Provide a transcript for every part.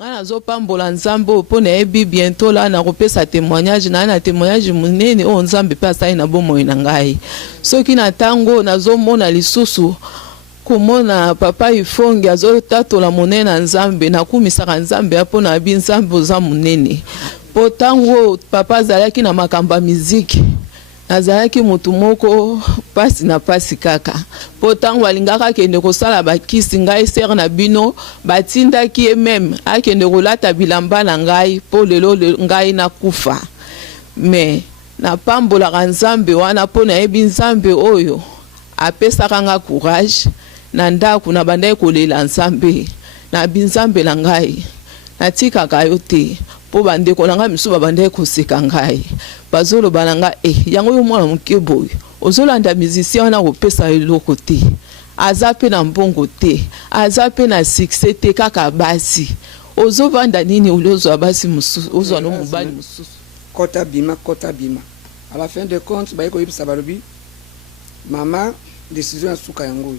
Ngana zo pambola nzambo po na ebi bientôt la na kopesa témoignage na témoignage munene o nzambe pe asali na bomoi na ngai. Soki na tango nazo mona lisusu komona papa ifongi azo tatola monene na nzambe na kumisaka nzambe apo na bi nzambe za munene. Po tango papa azalaki na makamba muziki nazalaki mutu moko pasi na pasi kaka. Po tango alingaka kende kosala bakisi ngai ser na bino batindaki ye meme akende kolata bilamba na ngai po lelo ngai na kufa. Me na pambola nzambe wana po na yebi nzambe oyo apesaka nga courage na ndako na bandai kolela nzambe na binzambe na ngai natikaka yo te po bandeko na ngai misu babandai koseka ngai bazolo bananga yango yo mwana moke boyo ozolanda musicien wana kopesa eloko te aza pe na mbongo te aza pe na succès te kaka basi ozovanda nini ulozwa basi mususu ozwa no mobali mususu kota bima à la fin de compte ba yiko yibisa balobi maman décision asuka yango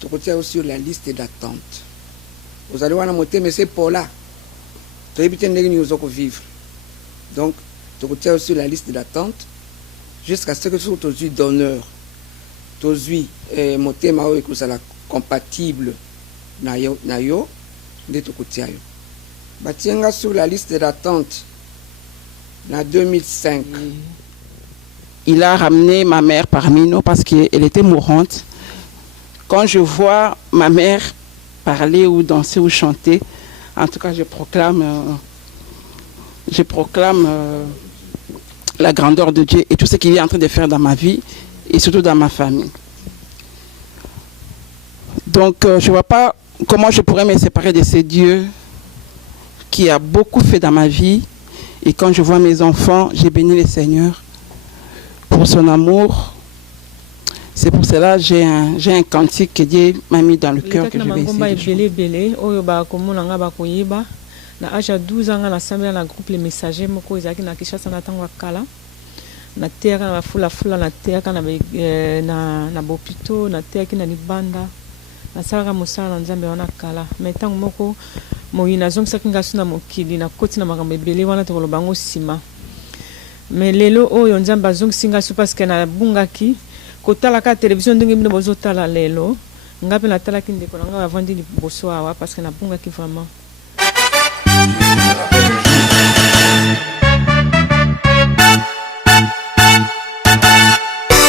to kotia aussi sur la liste d'attente vous allez wana moté mais c'est Paula to yibite ndenge ni uzoko vivre donc tu retiens aussi la liste d'attente jusqu'à ce que tu sois d'honneur. Tu sois monté mao et que ça la compatible na yo de tu retiens. Batienga sur la liste d'attente en 2005. Il a ramené ma mère parmi nous parce qu'elle était mourante. Quand je vois ma mère parler ou danser ou chanter, en tout cas je proclame la grandeur de Dieu et tout ce qu'il est en train de faire dans ma vie et surtout dans ma famille. Donc je ne vois pas comment je pourrais me séparer de ce Dieu qui a beaucoup fait dans ma vie. Et quand je vois mes enfants, j'ai béni le Seigneur pour son amour. C'est pour cela que j'ai un cantique que Dieu m'a mis dans le cœur que je vais essayer de chanter. Na âge 12 ans na assemblée na groupe les messagers moko ezaki na Kinshasa na tango kala na terre na fula na terre na bopito na terre na libanda na sala mosala na nzambe wana kala mais tango moko moyina zongisaki ngasu na mokili na koti na makambo ebele wana to kolobango sima mais lelo oyo nzambe azongisi ngasu parce que na bungaki kotala ka télévision ndenge bino bozotala lelo ngape na talaki ndeko na nga avandi liboso awa parce que na bungaki vraiment.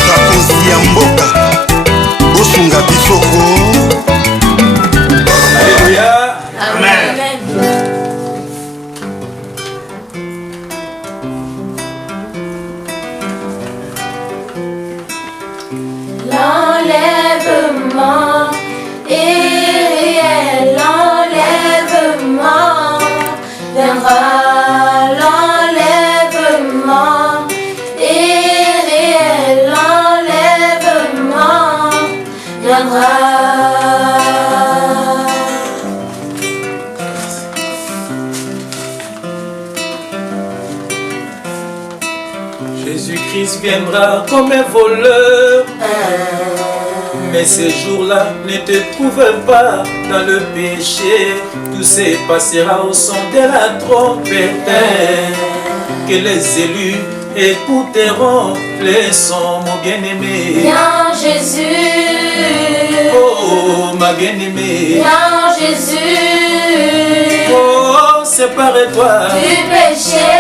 Sakosi ya mboka bosunga bisoko. Alléluia. Amen. L'enlèvement est réel, l'enlèvement viendra, l'enlèvement est réel, l'enlèvement viendra. Jésus-Christ viendra comme un voleur. Mais ces jours-là ne te trouvent pas dans le péché. Tout se passera au son de la trompette. Que les élus écouteront les sons, mon bien-aimé. Viens Jésus. Oh, ma bien-aimée. Viens Jésus. Oh, sépare-toi Du péché.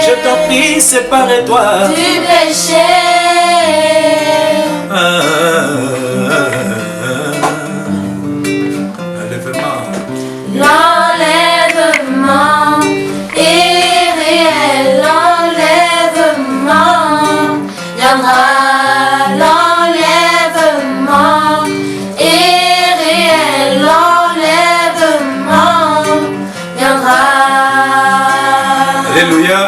Je t'en prie, sépare-toi Du péché. L'enlèvement est réel, l'enlèvement viendra, l'enlèvement est réel, l'enlèvement viendra. Alléluia.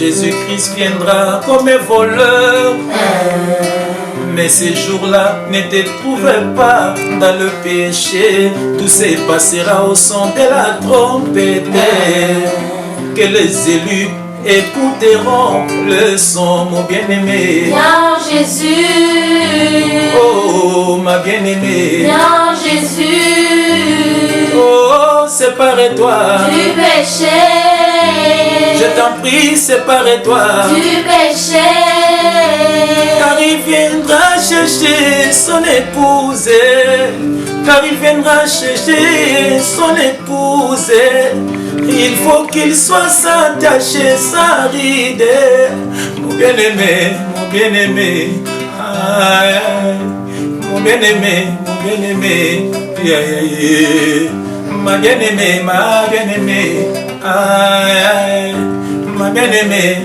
Jésus-Christ viendra comme un voleur. Mais ces jours-là ne te trouvent pas dans le péché. Tout se passera au son de la trompette. Que les élus écouteront le son, mon bien-aimé. Viens Jésus. Oh, ma bien-aimée. Viens Jésus. sépare-toi du péché. Je t'en prie, sépare-toi Du péché. car il viendra chercher son épouse. Car il viendra chercher son épouse. Il faut qu'il soit sans tache, sans ride. Mon bien-aimé, mon bien-aimé, aïe, aïe. Mon bien-aimé, mon bien-aïe, aïe. Ma bien-aimée, aïe, aïe. Ma bien-aimée,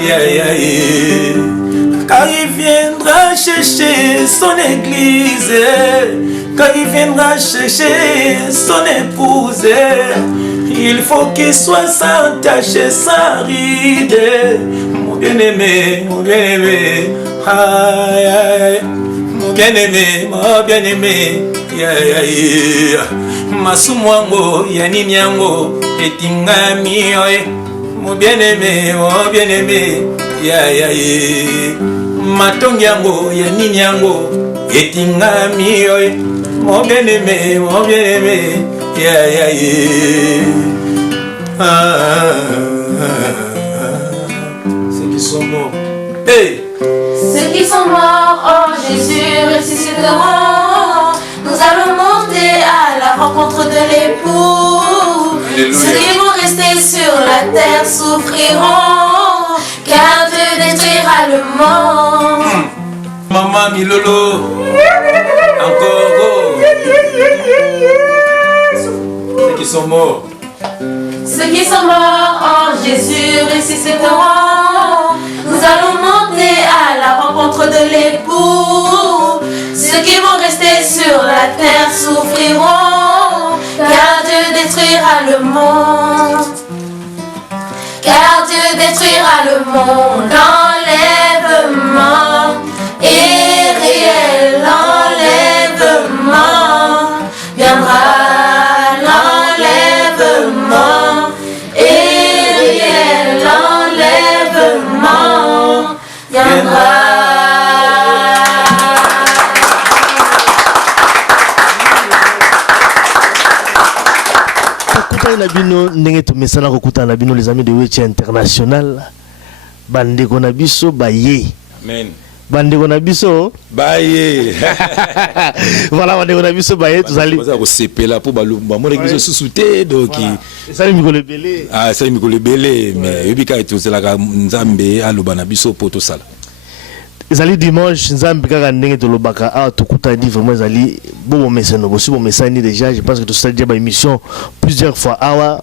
aïe, aïe. Car il viendra chercher son église, car il viendra chercher son épouse. Il faut qu'il soit sans tache, sans ride. Mon bien-aimé, aïe, aïe. Mon bien-aimé, aïe, aïe. Masumwango, yaninyango, etingami, mon bien-aimé, aïe, aïe. Matongiango, yaninyango, etingami, mon bien-aimé, aïe, aïe. Ceux qui sont morts, hey! Ceux qui sont morts en Jésus ressusciteront. Nous allons monter à la rencontre de l'époux. Ceux qui vont rester sur la terre souffriront, car Dieu détruira le monde. Maman Milolo, encore go. Ceux qui sont morts. Ceux qui sont morts en Jésus ressusciteront. Nous allons monter à la rencontre de l'époux. Ceux qui vont rester sur la terre souffriront, car Dieu détruira le monde. Car Dieu détruira le monde. L'enlèvement est réel. L'enlèvement viendra. L'enlèvement est réel. L'enlèvement viendra. na bino ndenge tumesana kokutana na bino les amis de Wechi International bandeko na biso baye amen bandeko na biso baye voilà bandeko na biso baye tuzali baza ko sepela po balumba mo l'église sous-souté donc ça mikolo belé ah ça mikolo belé mais yebika etozela ka nzambe aloba na biso po to sala ezali dimanche nzambe kaka ndenge tolobaka awa tokutani vraiment ezali bon meseno bosi bon mesani déjà je pense que tosali déjà ba émission plusieurs fois awa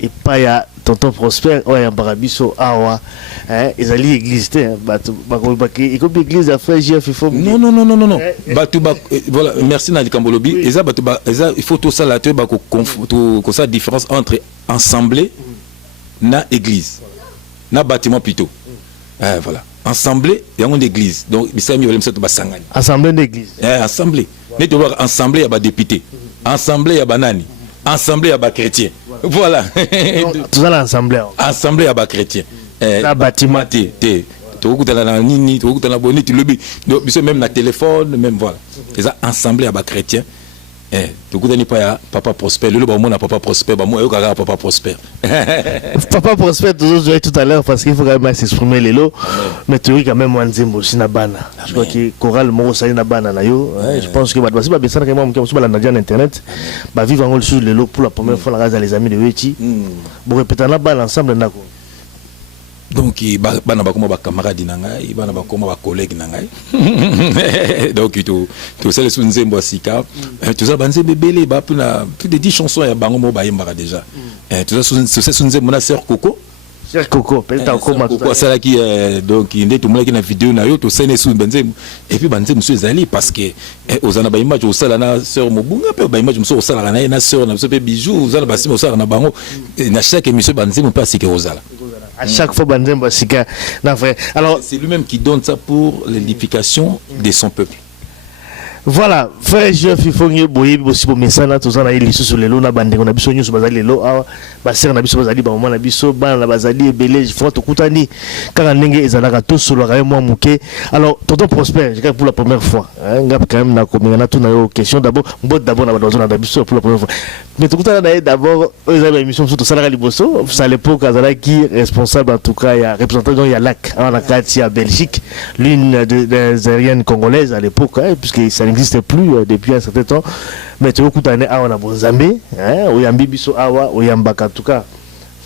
et pas ya tonton Prosper oya barabiso awa ezali église te bato bakobaki ikobi église ya frère JF il faut non bato voilà merci na likambolobi eza bato eza il faut tout ça là te ba ko ça différence entre assemblée na église na bâtiment plutôt voilà assemblée il y a une église donc bisami veulent ça basangani assemblée d'église assemblée mais tu vois assemblée il y a ba député assemblée il y a banani assemblée il y a ba chrétien voilà tout ça l'assemblée assemblée il y a ba chrétien la bâtiment tu okutana na nini tu okutana boni tu lobi donc biso même na téléphone même voilà ça assemblée il y a ba chrétien tu okutani pa ya papa Prosper le ba mona papa Prosper ba moi okaka papa Prosper papa Prosper toujours tout à l'heure parce qu'il faut quand même s'exprimer les lots mais tu vois quand même Wanzembo aussi na bana je crois que choral mo sali na bana na yo je pense que ba basi ba besana quand même comme na dia internet ba vivre en sur les lots pour la première fois la les amis de Wechi bon répéter na bana ensemble nako donc bana bakoma ba camarade na ngai bana bakoma ba collègue na ngai donc tu sais les Nzembo Sika tu sais banzembe belé ba plus de 10 chansons ya bango mo ba yembaka déjà tu sais Nzembo na sœur Coco sœur Coco peut-être encore Coco ça là qui donc inde tout monde qui na vidéo na yo to sene sous banzembo et puis banzembo so ezali parce que ozana ba image au sala na sœur Mobunga pe ba image muso au sala na sœur na so pe bijou ozana ba sima au sala na bango na chaque émission banzembo pas si que ozala à chaque fois Banzembo Sika na frère alors c'est lui-même qui donne ça pour l'édification de son peuple Voilà, frère Jeff, il faut que vous aussi pour mesana tous en aïe sur les lots na bande on a besoin sur bazali lo ah ba ser na biso bazali ba moment na biso ba na bazali ebele je faut tokutani quand ndenge ezalaka to solo ka moi muke. Alors tonton Prosper, je pour la première fois ngap quand même na komingana tout na yo question d'abord d'abord na bazona na biso pour la première fois. Mais tokutana d'abord ils avaient émission sur ça la liboso à l'époque azala qui responsable en tout cas il y a représentant il y a lac en Akatia Belgique, l'une des aériennes congolaises à l'époque puisque ça n'existe plus depuis un certain temps. Mais tu as dit awa na bonzambe oyambi biso awa oyambaka en tout cas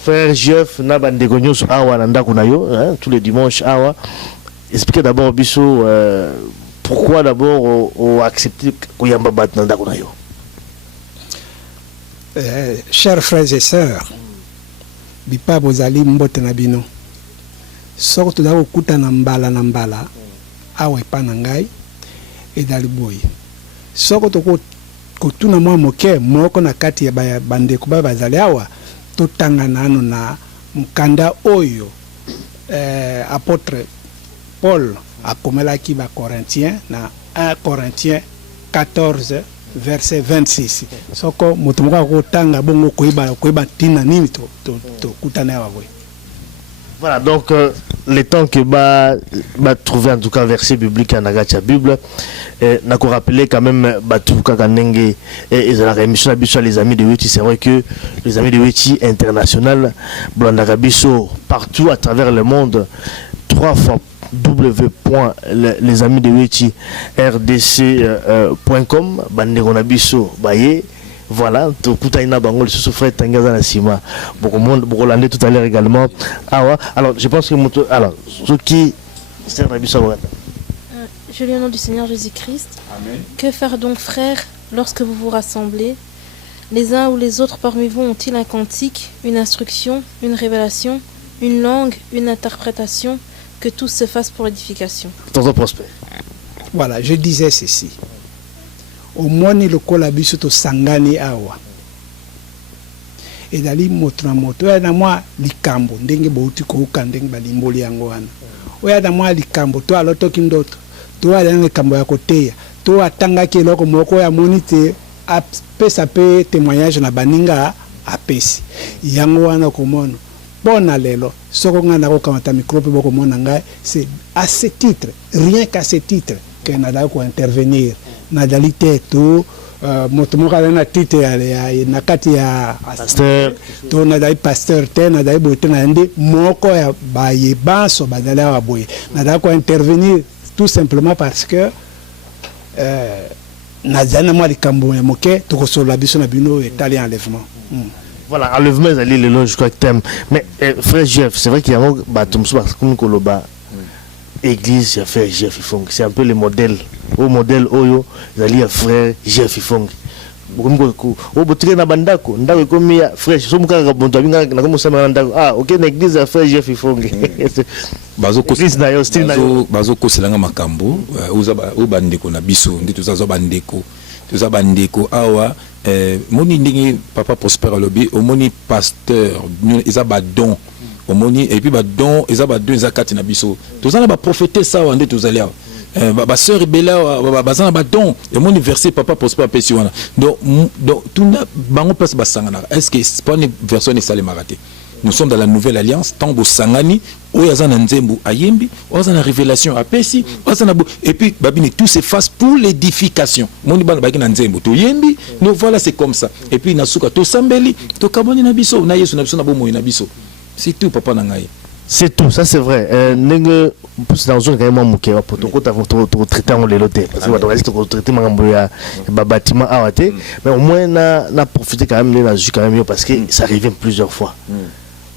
frère Jeff na bande konyo so awa na ndako na yo tous les dimanches awa. Expliquez d'abord biso pourquoi d'abord on accepté koyamba bat na ndako na yo. Chers frères et sœurs, bipa bozali mbote na bino. Soko to dako kuta na mbala awa epa na ngai edali boye. Soko to kotuna mwa moke moko na kati ya bandeko bazali awa totanga nano na mukanda oyo apôtre Paul akomelaki ba Corinthiens na 1 Corinthiens 14 verset 26. Soko motomoka kotanga bongo koiba tina nini to kutana awa boye. Voilà, donc le temps que va trouver en tout cas verset biblique en Agacha Bible, n'a qu'à rappeler quand même Batouka Kanenge et la émission habituelle les amis de Wechi. C'est vrai que les amis de Wechi international, Blandagabiso, partout à travers le monde, 3 fois www.lesamis de Wechi rdc.com, Banderonabiso, Baye. Voilà, tout a bango sous frère Tangaza na Sima. Beaucoup de tout à l'heure également. Alors, je pense que alors ce qui sert à Bissau. Je lis au nom du Seigneur Jésus-Christ. Amen. Que faire donc, frères, lorsque vous vous rassemblez? Les uns ou les autres parmi vous ont-ils un cantique, une instruction, une révélation, une langue, une interprétation? Que tout se fasse pour l'édification. Tonton Prosper. Voilà, je disais ceci. Au moins le kolabiso to sangani awa edali moto na moto ya na mwa likambo ndenge bouti ko ukandenge balimboli yango wana oya na mwa likambo to aloto kindoto to ala likambo ya koteya to atanga keloko moko ya monite apesa pe témoignage na baninga apesi yango wana komono bona lelo soko ngana ko kamata micro pe boko mona ngai c'est à ce titre, rien qu'à ce titre que nada ko intervenir nadalité tout motomoka na titre ya nakati ya pasteur to nadai pasteur te nadai bote na ndi moko ya baye baso badala wa boye nada ko intervenir tout simplement parce que nazana moi likambo ya moke to ko sola biso na bino italien enlèvement. Voilà, enlèvement les allez le je crois que thème mais frère Jeff, c'est vrai qu'il y a un batumso comme koloba église ya frère Jeff Ifong, c'est un peu le modèle au modèle oyo zali ya frère Jeff Ifong bokomiko ko o botire na bandako ndako komi ya frère so mukaka bonto abinga na komo sama ndako OK na église ya frère Jeff Ifong bazo église na yo style na yo bazo koselanga makambo uza o bandeko na biso ndito zazo bandeko tuza bandeko awa moni ndingi papa Prosper lobi o moni pasteur isa ba don omoni et puis ba don eza ba don eza kati na biso tozana ba prophéter ça wande tozali awa ba sœur bela bazana ba don et moni verset papa Prosper pesi wana donc tuna bango place basangana est-ce que c'est pas une version ne sale maraté. Nous sommes dans la nouvelle alliance tango sangani oyazana nzembu ayembi oyazana révélation apesi oyazana et puis babini tout s'efface pour l'édification moni bana bakina nzembu to yembi nous voilà c'est comme ça et puis nasuka to sambeli to kaboni na biso na yesu na biso na bomo na biso. C'est tout, papa Nangaï. C'est tout, ça c'est vrai. Nengue, plus dans une carrément mouké, pour tout traiter en l'éloté. Parce que on reste traiter Mangamboya, bâtiment à Wate. Mais au moins, on a profité quand même de la quand même parce que ça arrivait plusieurs fois.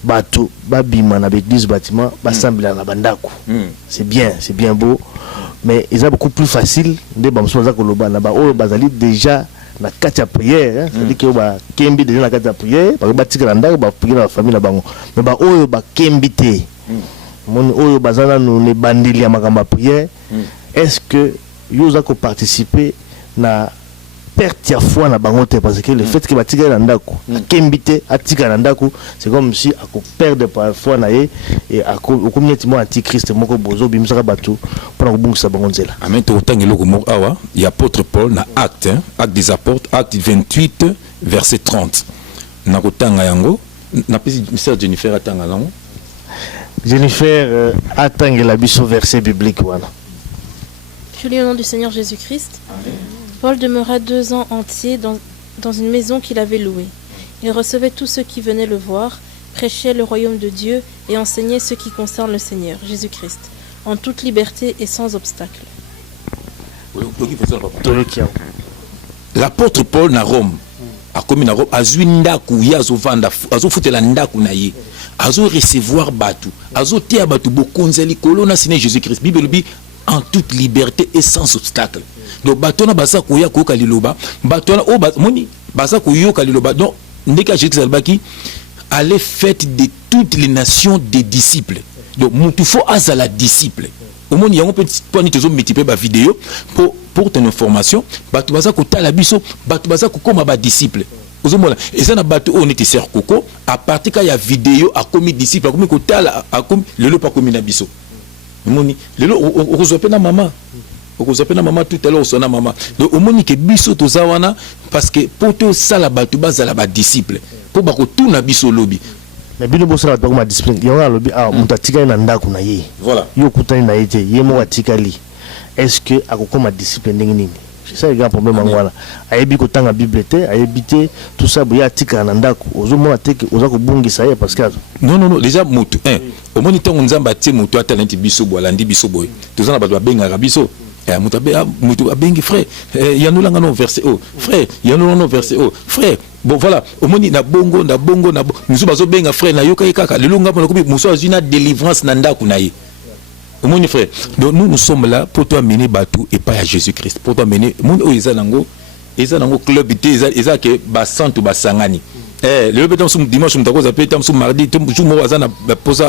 Bateau, babima, avec 10 bâtiments, basambila na bandako. C'est bien beau. Mais il est beaucoup plus facile de bamsoza koloba na ba o bazali déjà na kati ya prière c'est-à-dire que ba kembi déjà na kati ya prière ba batika ndako ba prière na famille na bango mais ba oyo ba kembi te mon oyo bazana no ne bandili ya makamba prière est-ce que yoza ko participer na perte ya foi na bango te parce que le fait que batika na ndako akembite atika na ndako c'est comme si ako perdre par foi na ye et ako communauté mo antichrist moko bozo bimsaka batu pour kobungisa bango nzela. Amen. To tangelo ko mo awa il y a apôtre Paul na acte acte des apôtres acte 28 verset 30 na kotanga yango na pesi message Jennifer atanga yango. Jennifer atangela biso verset biblique wana. Je lis au nom du Seigneur Jésus-Christ. Amen. Paul demeura 2 ans entiers dans une maison qu'il avait louée. Il recevait tous ceux qui venaient le voir, prêchait le royaume de Dieu et enseignait ce qui concerne le Seigneur Jésus-Christ, en toute liberté et sans obstacle. L'apôtre Paul na Rome a commis na Rome azwi ndaku ya azovanda azofutela ndaku na ye azo recevoir batu azo tia batu bokonzeli kolona sine Jésus-Christ Bible bi en toute liberté et sans obstacle. Donc batona basa koya koka liloba batona o moni basa koyoka liloba donc ndeka Jésus albaki allez faites de toutes les nations des disciples. Donc mutu faut azala disciple. Au monde yango petit point ni tozo multiplier ba vidéo pour ton information batu basa ko tala biso batu basa ko koma ba disciple. Ozomona eza na batu on était ser koko à partir ka ya vidéo a commis disciple a commis ko tala a commis lelo pa commis na biso. Moni lelo okozope na mama okozope na mama tout à l'heure sona mama donc au moni ke biso tozawana parce que poto sala batu bazala ba disciple po bako tuna biso lobi mais bino bosala batu ma discipline yona lobi muta tika na ndaku na ye voilà yo kutani na yete ye mo watikali est-ce que akokoma discipline ndenge nini c'est ça le grand problème ngwana ayebi kotanga bible te ayebi te tout ça boya tika na ndaku ozomona te ke ozako bungisa ye parce que non déjà mutu au moni tango nzamba tie mutu atalenti biso bolandi biso boy tozana batu babenga biso mutu abengi frère yanolanga no verset o frère yanolanga no verset o frère bon voilà au moni na bongo musu bazo benga frère na yoka kaka lelo ngapa na kobi musu azina délivrance na ndaku na ye. Mon frère, donc nous sommes là pour toi mener Batou et pas à Jésus-Christ. Pour toi mener, mon Ezanango club, Eza que Bassantou Basangani. Le béton sous dimanche, nous t'avons appelé, sous mardi, tout le monde a posé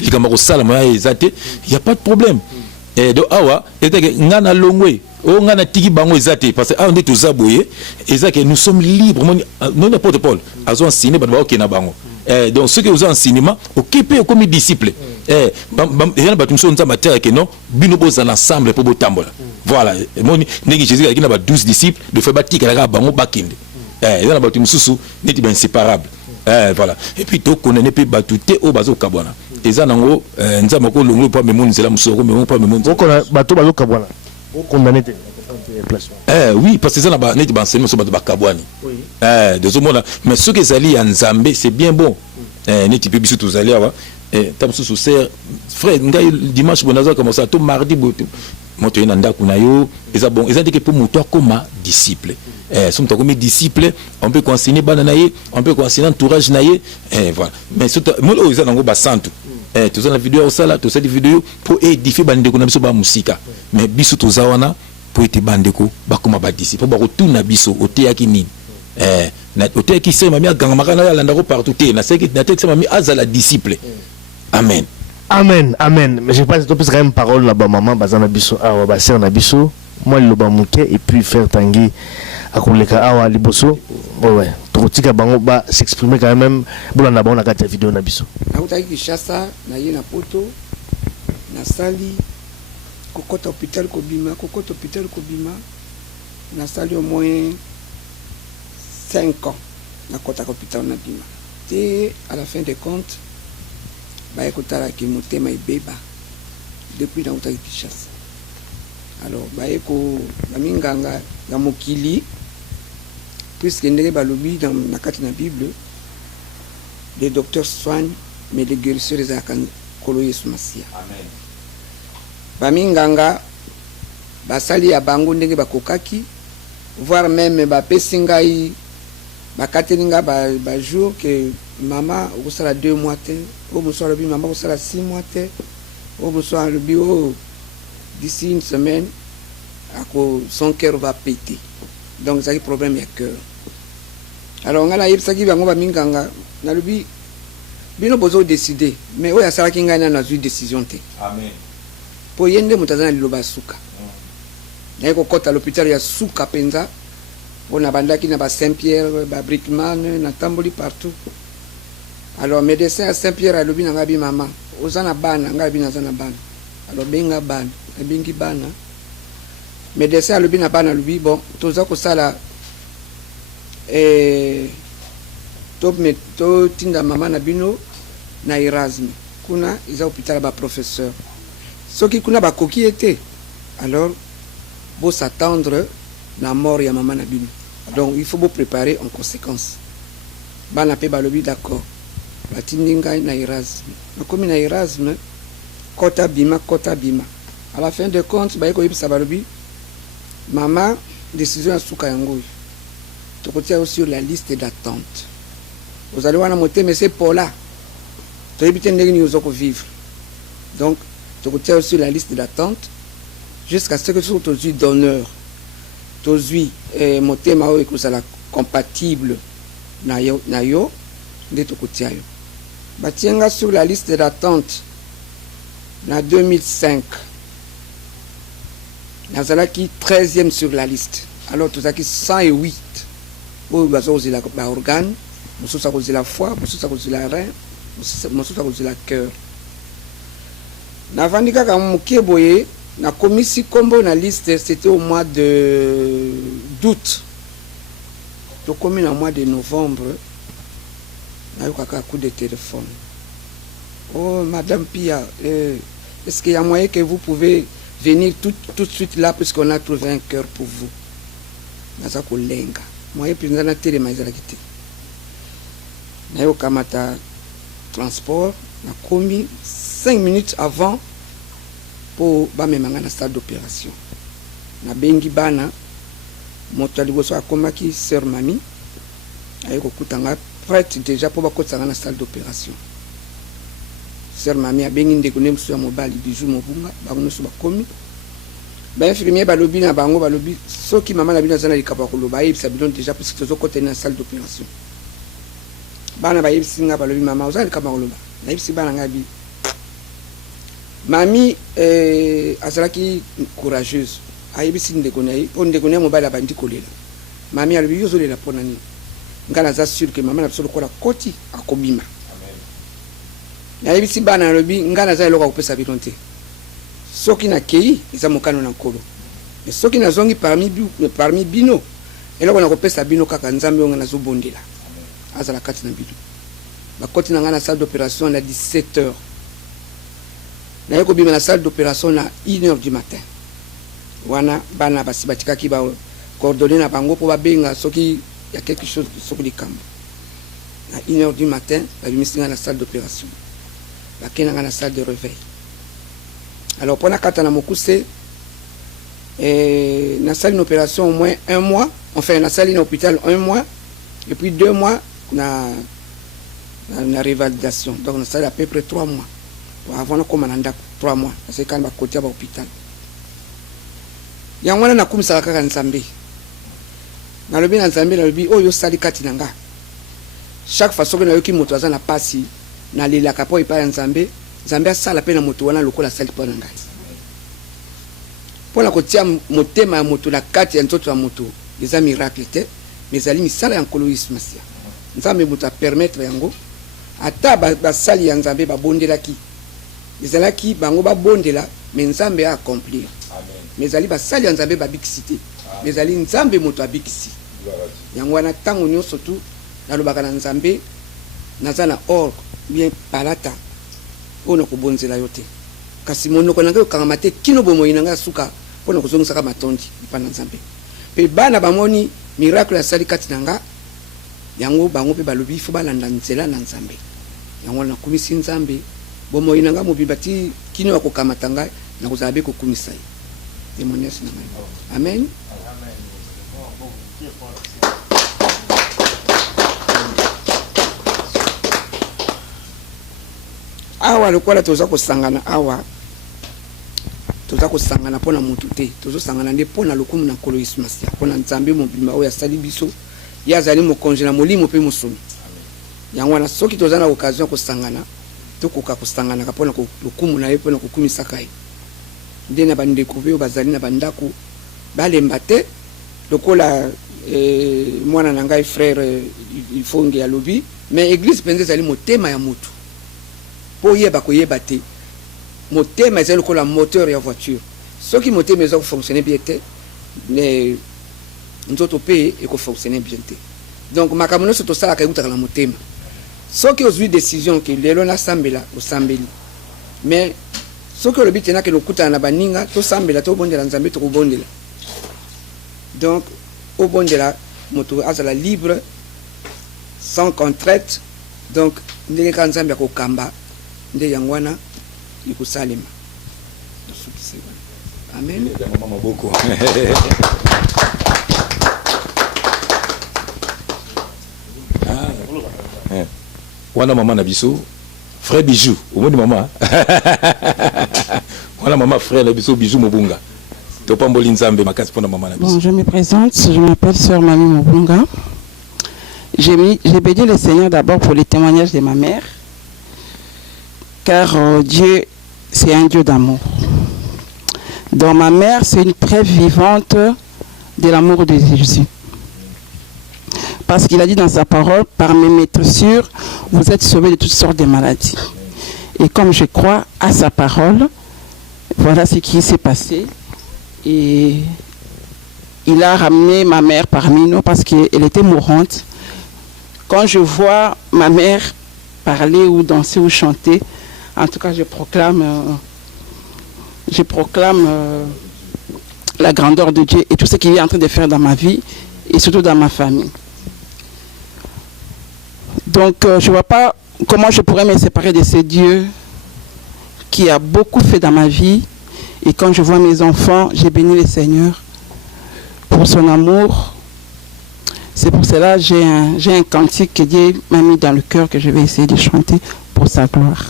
les camarades salamaya Ezate, il n'y a pas de problème. Et donc, awa, et ngana longwe, oh ngana tiki bango Ezate, parce que on est tous aboués, Eza que nous sommes libres, non n'importe Paul, azon signé, bah ok na bango. Donc ceux qui ont enseignement occupé comme disciples il y a des choses qui non bino boza ensemble pour botambola voilà moni negi Jésus qui na 12 disciples de faire batika la bango bakinde il y a des choses neti ben inséparable voilà et puis to connaît pe batute au bazo kabwana eza nango nzama ko longo pa me moni zela musoko me pa me moni ko na bato bazo kabwana o condamné te. Oui, parce que ça n'a neti enseignement sur ba kabwani deux hommes mais ceux qui s'allient en Zambé c'est bien bon neti pe biso tous allés awa tamsu sous serre frère ngai dimanche bonaza comme ça tout mardi boto moto na ndaku na yo eza bon eza dit que pour moto comme disciple sommes comme disciple on peut consigner bana na ye on peut consigner entourage na ye voilà mais surtout mo eza nango ba santu tous la vidéo ça là tous cette vidéo pour édifier bande ko na biso ba musika mais biso tozawana pour être bandeko bakoma ba disciple pour retourner biso oteaki nini na oteaki sema mi aganga makana ya landako partout te na seki na texte mami azala disciple. Amen. Amen, amen. Mais je pense que tu as quand même parole là-bas, maman, bazana biso, awa, baser na biso, moi le bamuke, et puis faire tangi, à koleka awa, liboso, ouais, trotika bango, ba, s'exprimer quand même, boula na bon, na kata vidéo na biso. Na utaki Kishasa, na ye na poto, na sali, kokota hôpital kobima, na sali au moins 5 ans, na kota hôpital na bima. Et à la fin des comptes, bah écoutez qui montait ma bébé depuis dans le Kishasa. Alors bah écoute la minganga la mokili puisque ndenge balobi dans la carte de la Bible les docteurs soignent mais les guérisseurs les akan kolo Yesu Masia. Amen. Ba minganga ba sali ya bango ndenge bakokaki voire même ba pesingai ba katelinga ba jour que maman au sala 2 mois te au bonsoir le maman au sala 6 mois te au bonsoir le bio d'ici une semaine son cœur va péter donc ça problème ya cœur alors ngala yebsaki bango ba minganga na lubi bino bozo décider mais oya sala kinga na na décision te. Amen. Po yende mutazana liloba suka na ko kota l'hôpital ya suka penza On a bandaki na ba Saint-Pierre, ba Brickman, na tamboli partout. Alors médecin à Saint-Pierre a lobi na ngabi maman. Ozana bana, ngabi na zana bana. Alors benga bana, bengi bana. Médecin a lobi na bana lobi bon, toza ko sala to tinda mama na bino na Erasme. Kuna iza hôpital ba professeur. Soki kuna ba koki était. Alors faut s'attendre la mort ya maman na bino. Donc il faut vous préparer en conséquence. Bana pe balobi d'accord. Batindinga na Erasme. Na komi na Erasme kota bima. À la fin de compte ba ko yibisa balobi maman décision asuka yango. Tokotia aussi sur la liste d'attente. Vous allez voir na moté mais c'est pour là. To yibite ndenge ni uzoko vivre. Donc tokotia aussi sur la liste d'attente jusqu'à ce que tu sois d'honneur. Tozui motema oyo ekozala compatible na yo nde tokotia yo batienga sur la liste d'attente na 2005 nazalaki 13e sur la liste. Alors tozalaki 108 oyo bazozela ba organe, mosusu akozela foie, mosusu akozela rein, mosusu akozela cœur. Navandi kaka moke boye na komisi kombo na liste, c'était au mois d'août. To komi na mois de novembre na yo kaka coup de téléphone. Oh madame Pia, est-ce qu'il y a moyen que vous pouvez venir tout de suite là puisqu'on a trouvé un cœur pour vous. Naza ko lenga. Moyen président na télé maizala kité. Na yo kamata transport na komi 5 minutes avant pour bamemanga na salle d'opération. Na bengi bana moto aliboso akomaki sœur Mami ayeko kutanga prête déjà pour bakotanga na salle d'opération. Sœur Mami abengi ndeko ne musu ya mobali bijou mobunga bango so bakomi ba infirmier balobi na bango balobi soki mama na bino zana likapa koloba yebisa bino déjà parce que tozo côté na salle d'opération. Bana ba yebisinga balobi mama ozali likapa koloba na yebisi bana ngabi Mami azalaki courageuse. Ayebisi ndeko na ye, po ndeko na mobali abandi kolela. Mami alobi yozolela pona nini. Ngana za sûr que mama na biso lokola koti akobima. Amen. Ayebisi bana alobi ngana za eloko kopesa bilonte. Soki na kei eza mokano na nkolo. Mais soki na zongi parmi bino eloko na kopesa bino kaka nzambe ngana zo bondela. Amen. Azala kati na bino. Ba koti na ngana salle d'opération na 17h. Na yeko bima na salle d'opération na 1h du matin. Wana bana basibatika ki ba coordonner na bango po babenga soki ya quelque chose soki likambo. Na 1h du matin, ba bimisinga na salle d'opération. Ba kena na salle de réveil. Alors pona kata na mokuse na salle d'opération au moins 1 mois, enfin na salle d'hôpital 1 mois et puis 2 mois na révalidation. Donc na salle à peu près 3 mois. Avant na koma na ndako 3 mois parce que quand ba kotia ba hôpital ya mwana na kumisa kaka nzambe na lobi na nzambe na lobi oyo sali kati nanga chaque fois que na yoki moto azana pasi na lela kapo ipa ya nzambe nzambe asala pe na moto wana lokola sali pa na ngai pona kotia motema ya moto na kati ya nzoto ya moto eza miracle te mais ali misala ya nkoloisme sia nzambe moto a permettre yango ata ba sali ya nzambe ba bondelaki ezalaki bango ba bondela mais nzambe a accomplir. Mais ali basali ya nzambe babikisite mais ali nzambe moto abikisi yango wana tango nyonso tu nalobaka na nzambe naza na or bien palata mpona kobonzela yo te kasi monoko na ngai okangama te kino bomoi na ngai suka mpona kozongisaka matondi epa na nzambe mpe bana bamoni miracle asali kati na nga yango bango mpe balobi ifo balanda nzela na nzambe yango nakumisi nzambe bomoi na ngai mobimba ti kino akokamata ngai nakozala be kokumisa ye. Témoignage. Amen. Awa lokola toza kosangana awa toza kosangana pona mutu te tozo sangana nde pona lokumu na koloisme sia pona nzambe mobimba oyo asali biso ya azali mokonzi na molimo pe mosomi yango wana soki toza na occasion kosangana tokoka kosangana kapona lokumu na ye pona kokumisa kai nde na bandeko pe bazali na bandako balemba te lokola mwana na ngai frère il faut nge alobi mais église penza ezali motema ya mutu po yeba koyeba te motema ezali lokola moteur ya voiture soki motema eza kofonctionne bien te ne nzoto pe ekofonctionne bien te donc makambo nyonso tosalaka ekutaka na motema soki ozwi décision ke lelo nasambela osambeli mais soki olobi tena ke lokutana na baninga tosambela tobondela nzambe tokobondela donc obondela moto azala libre sans contrainte donc ndenge ka nzambe akokamba nde yango wana ikosalema amen mama beaucoup wana mama na biso frère bijou omoni mama wana mama frère na biso bijou mobunga topamboli nzambe makasi pona mama na biso. Bon, je me présente, je m'appelle sœur Mami Mobunga. J'ai béni le Seigneur d'abord pour les témoignages de ma mère, car Dieu, c'est un Dieu d'amour. Donc ma mère, c'est une preuve vivante de l'amour de Jésus. Parce qu'il a dit dans sa parole, par mes maîtressures, vous êtes sauvés de toutes sortes de maladies. Et comme je crois à sa parole, voilà ce qui s'est passé. Et il a ramené ma mère parmi nous parce qu'elle était mourante. Quand je vois ma mère parler ou danser ou chanter, en tout cas je proclame la grandeur de Dieu et tout ce qu'il est en train de faire dans ma vie et surtout dans ma famille. Donc je ne vois pas comment je pourrais me séparer de ce Dieu qui a beaucoup fait dans ma vie. Et quand je vois mes enfants, j'ai béni le Seigneur pour son amour. C'est pour cela que j'ai un cantique que Dieu m'a mis dans le cœur que je vais essayer de chanter pour sa gloire.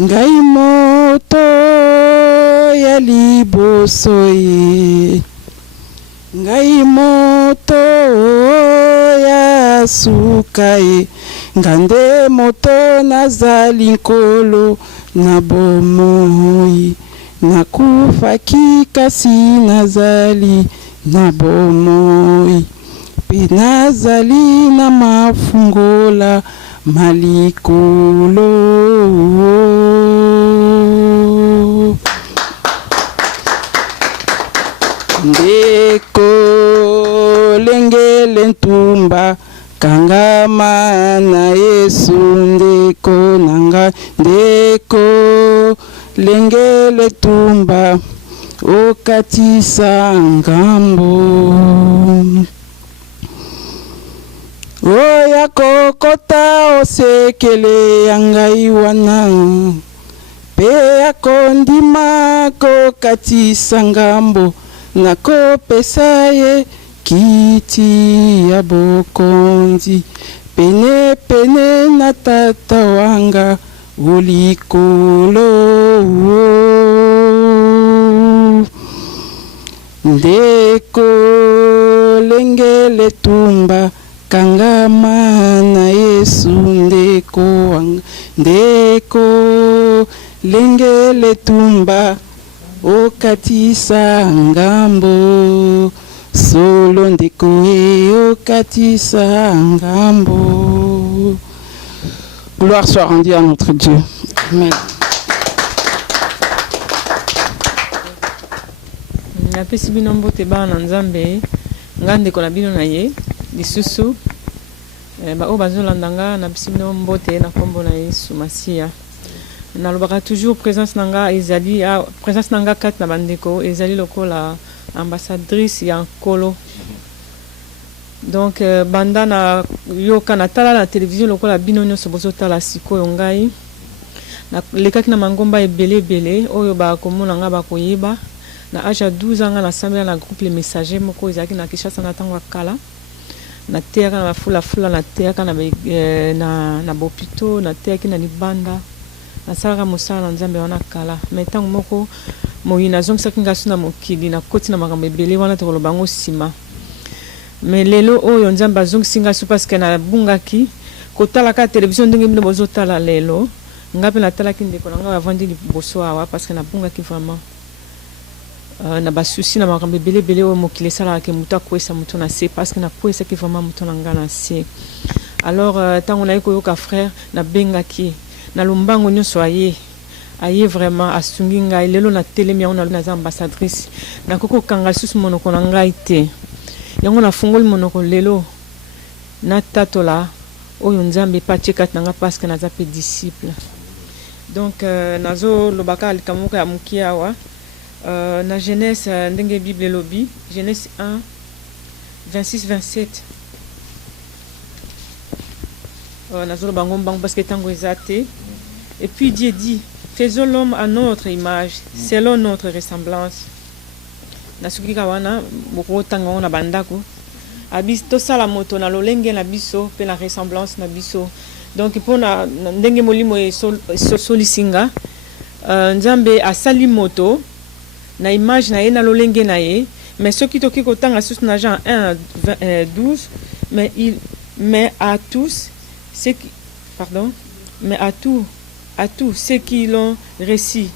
Ngai moto ya liboso ye, ngai moto ya suka ye, ngande moto nazali nkolo na bomoi, nakufaki kasi nazali na bomoi, pe nazali na mafungola malikolo. Ndeko lengele ntumba kangama na Yesu, ndeko nanga, ndeko lengele tumba okatisa ngambo. Oya kokota osekele yangai wana, pe akondima kokatisa ngambo, nakopesa ye kiti ya bokonzi, pene pene na tata wanga ulikolo. Ndeko lengele tumba kangama na Yesu, ndeko wanga, ndeko lengele tumba okatisa ngambo, solo ndeko okatisa ngambo. Gloire soit rendue à notre Dieu. Amen. napesi bino mbote bana na nzambe nga ndeko na bino na ye lisusu baoyo bazolanda nga napesi bino mbote na kombo na Yesu Masiya. Nalobaka toujours présence na nga ezali présence na nga kati na bandeko ezali lokola ambassadrice ya nkolo. Donc banda na yoka na tala na télévision lokola bino nyonso bozotala sikoyo ngai lekaki na mangomba ebele oyo bakomona nga bakoyeba. Na âge à 12 ans, na na groupe les messagers moko ezaki na Kinshasa na tango kala na terre na fula na terre na bopito na terre na libanda na sala mosala na nzambe wana kala mais tango moko moyina zongisaki ngasu na mokili na koti na makambo ebele wana tokoloba ngo sima. Mais lelo oyo nzambe azongisi ngasu parce que na bungaki kotala ka télévision ndenge bino bozotala lelo nga pe natalaki ndeko na nga avandi liboso awa parce que na bungaki vraiment na basusi na makambo ebele oyo mokili esalaka moto akwesa moto na se parce que nakwesaki vraiment moto na nga na se. Alors ntango naye koyoka frère nabengaki na lombango nyonso aye vraiment asungi ngai lelo na telemi yango naza ambassadrice nakoki kokanga lisusu monoko na ngai te yango nafungoli monoko lelo natatola oyo nzambe epa tie kati na nga parce que naza mpe disciple. Donc nazolobaka likambo moko ya mokie awa na Genèse ndenge Bible elobi Genèse 1 26-27 nazoloba ngo mbango parce que tango eza te. Et puis Dieu dit faisons l'homme à notre image selon notre ressemblance. Nasuki kawana boko tango na bandako abis tosala moto na lolenge na biso pe na ressemblance na biso. Donc pona ndenge molimo solisinga nzambe asali moto na image na ye na lolenge na ye, mais ce qui toki kotanga sous na Jean 1 12 mais à tous ceux qui à tous ceux qui l'ont reçu,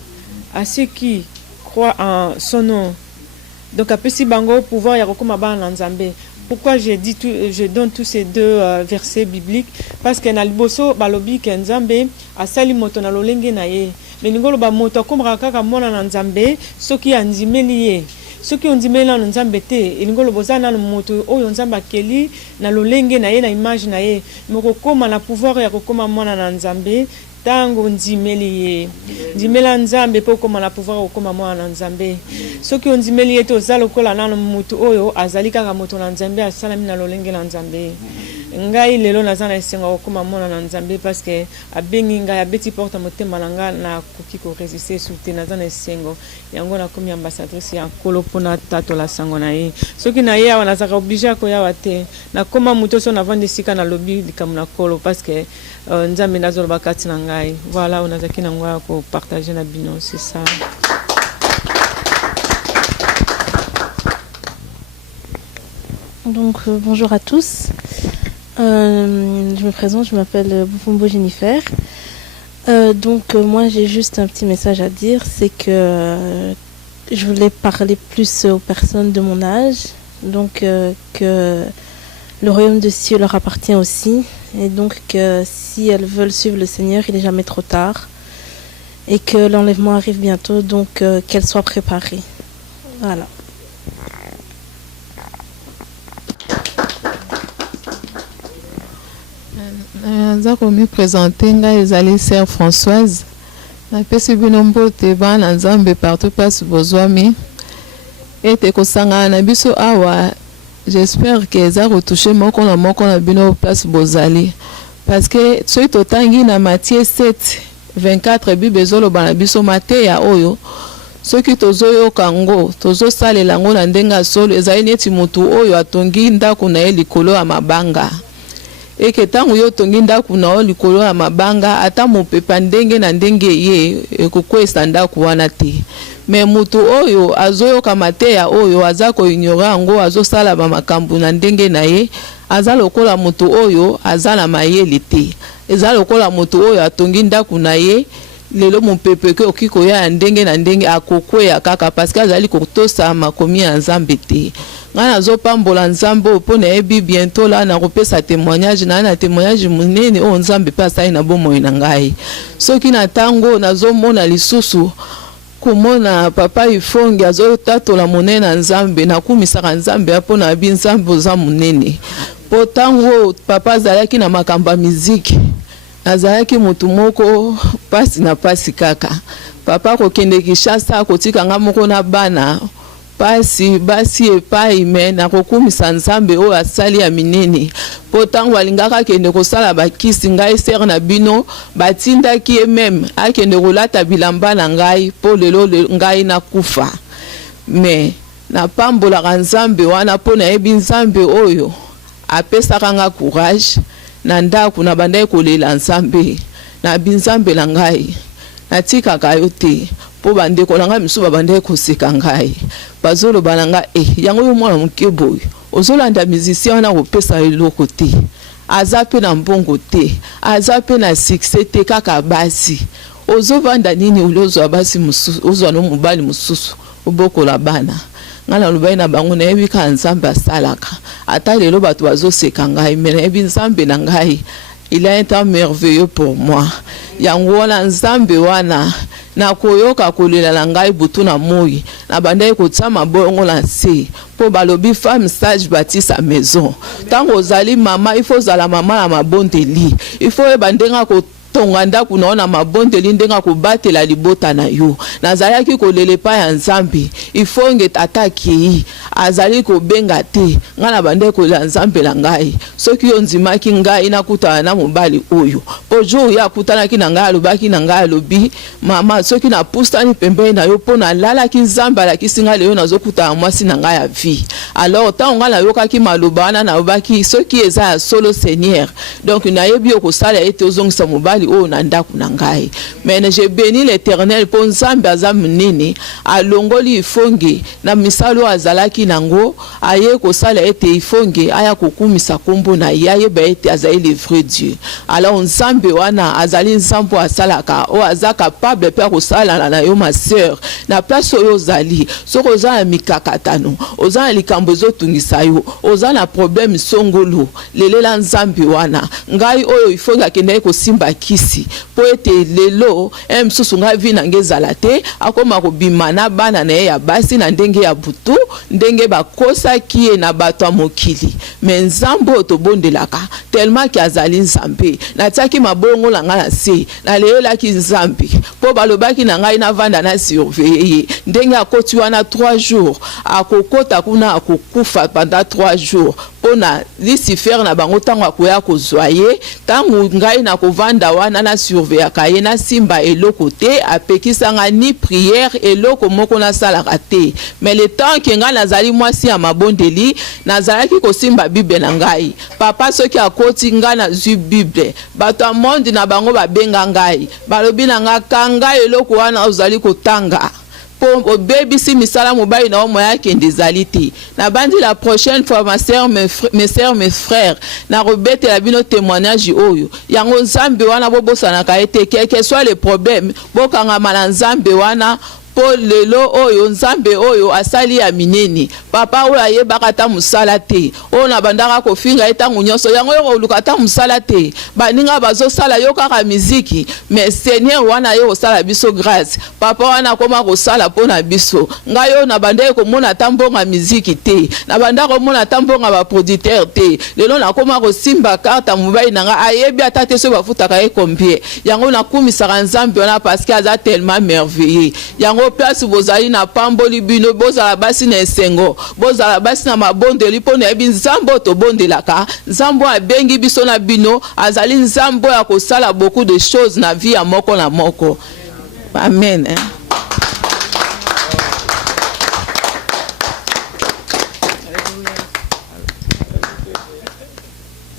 à ceux qui croient en son nom. Donc après si bango pouvoir ya kokoma ba na nzambe. Pourquoi je donne tous ces deux versets bibliques? Parce que na liboso balobi ke nzambe asali moto na lolenge na ye. Mais ngolo ba moto komra kaka mona na nzambe soki andimeli ye. Soki ondimeli na nzambe te, ngolo bozana na moto oyo nzambe akeli na lolenge na ye na image na ye. Moko koma na pouvoir ya kokoma mona na nzambe tango ndimeli ye. Ndimela nzambe po koma na pouvoir kokoma mona na nzambe. Soki ondimeli ye to zalo kola na moto oyo azali kaka moto na nzambe asalami na lolenge na nzambe. Ngai lelo nazana esenga kokoma mona na nzambe parce que abengi ngai abeti porte motema na nga na koki ko résister soutenir nazana esengo yango na komi ambassadrice ya kolo pona tato la sango na ye. Soki na ye awa nazaka obligé ko yawa te na koma moto so na vande sika na lobby likam na kolo parce que nzambe nazolo bakati na ngai. Voilà on azaki na ngwa ko partager na bino, c'est ça. Donc bonjour à tous. Je me présente, je m'appelle Bufumbo Jennifer. Moi j'ai juste un petit message à dire, c'est que je voulais parler plus aux personnes de mon âge, donc que le royaume de cieux leur appartient aussi, et donc que si elles veulent suivre le Seigneur, il n'est jamais trop tard, et que l'enlèvement arrive bientôt, donc qu'elles soient préparées. Voilà. Naza komi présenter ngai ezali sœur Françoise. Napesi bino mbote bana nzambe partout passe bozwami. Ete kosangana na biso awa, j'espère que eza retoucher moko na bino place bozali. Parce que soki totangi na Matthieu 7:24 Bible ezoloba na biso mateya oyo soki tozoyoka ngo tozosalela ngo na ndenga solo ezali neti mutu oyo atongi ndako na ye likolo ya mabanga. Eke tangu yo tongi ndako na yo likolo ya mabanga ata mopepa ndenge na ndenge ye ekokwesa ndako wana te. Me mutu oyo azoyoka mateya oyo aza ko ignora ngo azosala ba makambo na ndenge na ye aza lokola mutu oyo aza na mayele te. Eza lokola mutu oyo atongi ndako na ye lelo mopepe ke okiko ya ndenge na ndenge akokweya kaka parce que azali kotosa makomi ya nzambe te. Ngana zopambola nzambe pona ebi bientôt la na kopesa témoignage na témoignage munene o nzambe pe asali na bomoi na ngai. Soki na tango nazomona lisusu komona papa ifongi azotatola monene na nzambe na kumisaka nzambe apona abi nzambe oza munene. Po tango papa azalaki na makamba miziki azalaki mutu moko pasi na pasi kaka. Papa kokende Kinshasa kotika nga moko na bana pasi basi epai me na kokumisa nzambe oyo asali ya minene. Po tango alingaka kende kosala bakisi ngai ser na bino batindaki ye meme akende kolata bilamba na ngai po lelo ngai na kufa. Me na pambolaka nzambe wana po na yebi nzambe oyo apesaka nga courage na ndako na bandai kolela nzambe na binzambe la ngai natikaka yo te po bandeko na ngai misuba bandai koseka ngai bazoloba na ngai yango yo mwana moke boyo ozolanda musicien wana kopesa eloko te aza pe na mbongo te aza pe na succès te kaka basi ozovanda nini ulozwa basi mususu ozwa no mobali mususu obokola bana nga nalobai na bango nayebi ka nzambe asalaka ata lelo bato bazoseka ngai me nayebi nzambe na ngai il a un temps merveilleux pour moi yango wana nzambe wana nakoyoka kolela na ngai butu na moi na bandai kotia mabongo na se po balobi femme sage bâtit sa maison tango ozali mama il faut zala mama na mabondeli il faut yeba ndenga ko tonga ndako naona mabondeli ndenga kobatela libota na yo nazalaki kolele pa ya nzambe ifonge tataki azali kobenga te nga na bande kolela nzambe la ngai soki yo nzimaki ngai nakutana na mobali oyo po jour ya kutanaki na ngai alobaki na ngai alobi mama soki na pustani pembeni na yo po na lalaki nzambe alakisi ngai lelo nazokutana mwasi na ngai ya vie alors tant nga nayokaki maloba wana nayobaki soki eza ya solo seigneur donc nayebi okosala ete ozongisa mobali o na ndako na ngai mais je bénis l'Éternel po nzambe aza munene alongoli ifonge na misalo azalaki nango aye kosala ete ifonge aya kokumisa kombo na ye ba ete azali le vrai Dieu alors nzambe wana azali nzambe asalaka o aza capable pe kosala na yo ma sœur na place oyo ozali soko oza na mikakatano oza na likambo ezotungisa yo oza na problème songolo lelela nzambe wana ngai oyo ifonge akende kosimba kisi po ete lelo msusu ngai vi na ngezala te akoma kobima na bana na ye ya basi na ndenge ya butu ndenge bakosaki ye na bato ya mokili me nzambe oyo tobondelaka tellement ki azali nzambe natiaki mabongo na ngai na se naleyelaki nzambe po balobaki na ngai navanda na surveille ye ndenge akoti wana 3 jours akokota kuna akokufa pendant 3 jours pona Lucifer na bango tango akoya kozwa ye tango ngai na kovanda wana na surveiller kaye na simba eloko te apekisanga ni prière eloko moko na salaka te mais le temps que ngai nazali mwasi ya mabondeli nazalaki kosimba bible na ngai papa soki akoti ngai na zu bible bato ya monde na bango babenga ngai balobi na ngai kanga eloko wana ozali kotanga po obebisi misala mobali na omo yake ndezaliti na bandi la prochaine fois ma sœur mes frères na robete la bino témoignage oyo yango nzambe wana bobosana ka ete quel que soit le problème bokanga na nzambe wana po lelo oyo nzambe oyo asali ya minene papa oyo ayebaka ta musala te oyo na bandaka kofinga etango nyonso yango yo koluka ta musala te baninga bazosala yo kaka miziki mais seigneur wana yo kosala biso grâce papa wana koma kosala mpona biso ngai oyo na bandaki komona ta mbonga miziki te na bandaki komona ta mbonga baproducteur te lelo nakoma kosimba karta mobali na ngai ayebi ata te so bafutaka ye combien yango nakumisaka nzambe wana parce que aza tellement merveilleux yango place bozali na pamboli bino bozala basi na esengo bozala basi na mabondeli pona yebi nzambe tobondelaka nzambe abengi biso na bino azali nzambe ya kosala beaucoup de choses na vie ya moko na moko amen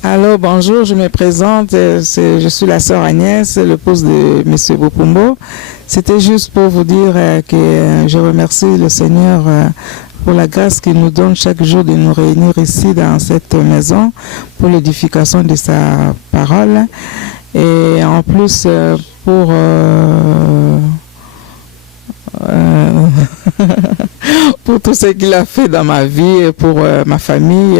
Alors bonjour, je me présente, je suis la sœur Agnès, l'épouse de Monsieur Bopumbo. C'était juste pour vous dire que je remercie le Seigneur pour la grâce qu'il nous donne chaque jour de nous réunir ici dans cette maison pour l'édification de sa parole. Et en plus pour... pour tout ce qu'il a fait dans ma vie et pour ma famille,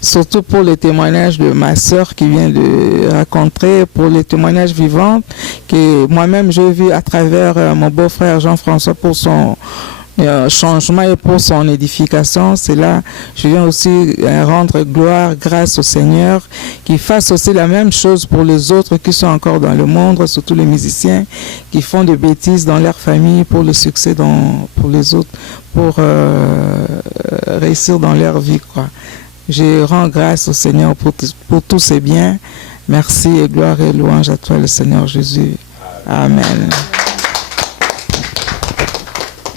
surtout pour les témoignages de ma sœur qui vient de raconter, pour les témoignages vivants que moi-même j'ai vu à travers mon beau-frère Jean-François pour son changement et pour son édification. C'est là je viens aussi rendre gloire, grâce au Seigneur qui fasse aussi la même chose pour les autres qui sont encore dans le monde, surtout les musiciens qui font des bêtises dans leur famille pour le succès pour les autres, pour réussir dans leur vie, quoi. Je rends grâce au Seigneur pour tous ces biens. Merci et gloire et louange à toi le Seigneur Jésus. Amen.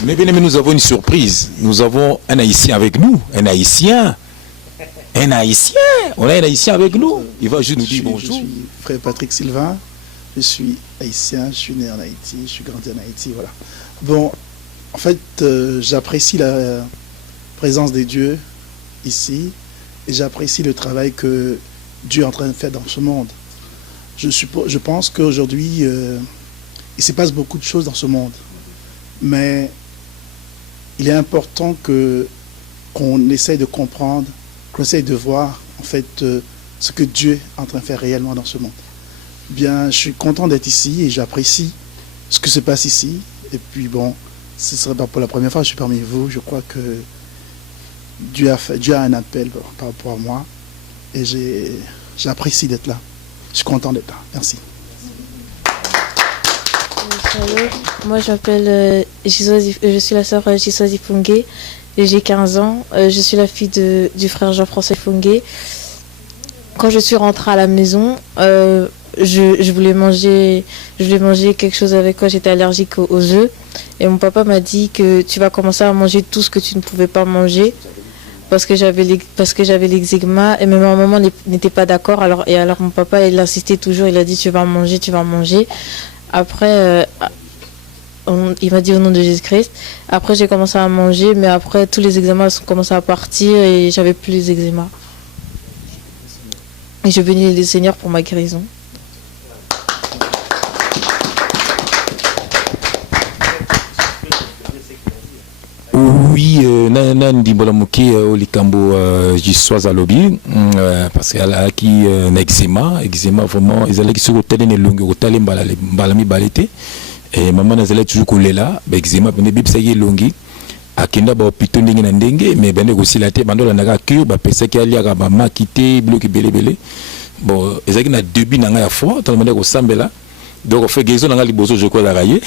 Mais bien aimé, nous avons une surprise. Nous avons un Haïtien avec nous. Un Haïtien. Un Haïtien. On a un Haïtien avec nous. Il va juste nous dire bonjour. Je suis frère Patrick Sylvain. Je suis haïtien. Je suis né en Haïti. Je suis grandi en Haïti. Voilà. Bon, en fait, j'apprécie la présence de Dieu ici. Et j'apprécie le travail que Dieu est en train de faire dans ce monde. Je pense qu'aujourd'hui, il se passe beaucoup de choses dans ce monde. Mais il est important qu'on essaye de comprendre, qu'on essaye de voir en fait ce que Dieu est en train de faire réellement dans ce monde. Bien, je suis content d'être ici et j'apprécie ce qui se passe ici. Et puis bon, ce ne serait pas pour la première fois que je suis parmi vous. Je crois que Dieu a un appel par rapport à moi et j'apprécie d'être là. Je suis content d'être là. Merci. Salut. Moi, je m'appelle je suis la sœur Jisozi Fungé et j'ai 15 ans. Je suis la fille du frère Jean-François Fungé. Quand je suis rentrée à la maison, je voulais manger quelque chose avec quoi j'étais allergique aux œufs. Et mon papa m'a dit que tu vas commencer à manger tout ce que tu ne pouvais pas manger parce que j'avais l'eczéma et même ma maman n'était pas d'accord. Alors mon papa, il insistait toujours, il a dit tu vas manger. Après, il m'a dit au nom de Jésus-Christ. Après, j'ai commencé à manger, mais après, tous les eczémas ont commencé à partir et j'avais plus les eczémas. Et je bénis le Seigneur pour ma guérison. Oui, ndimbola moke olikambo jiswaza lobby parce qu'elle a qui un eczéma vraiment ils allaient sur hôtel ne longue hôtel mbala mi balete et maman nazala toujours kolela ba eczéma bene bibisa ye longi akenda ba hôpital ndenge na ndenge mais bene aussi la te bandola naka cure ba pesa ki aliaka ba makite bloki belebele bon ezaki na début na nga ya foi tout le monde ko sambela. Donc, on fait guérison dans liboso, je crois, la railler.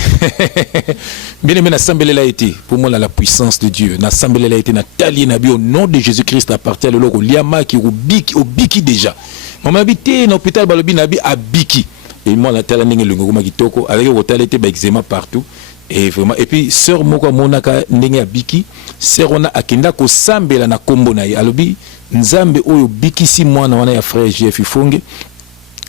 Bien aimé, l'assemblée a été, pour moi, la puissance de Dieu. L'assemblée a été, Nathalie Nabi, au nom de Jésus-Christ, à partir de l'eau, Liama qui au Biki déjà. Maman habité dans l'hôpital Balobi Nabi à Biki. Et moi, la telle année, le Ngoma Kitoko, avec le hôtel était eczéma partout. Et vraiment, et puis, sœur Moko Monaka Nenge à Biki, sœur on a Akenda ko Sambela na Kombo na Alobi, Nzambe Oyo Biki si moi na wana frère JF Fonge.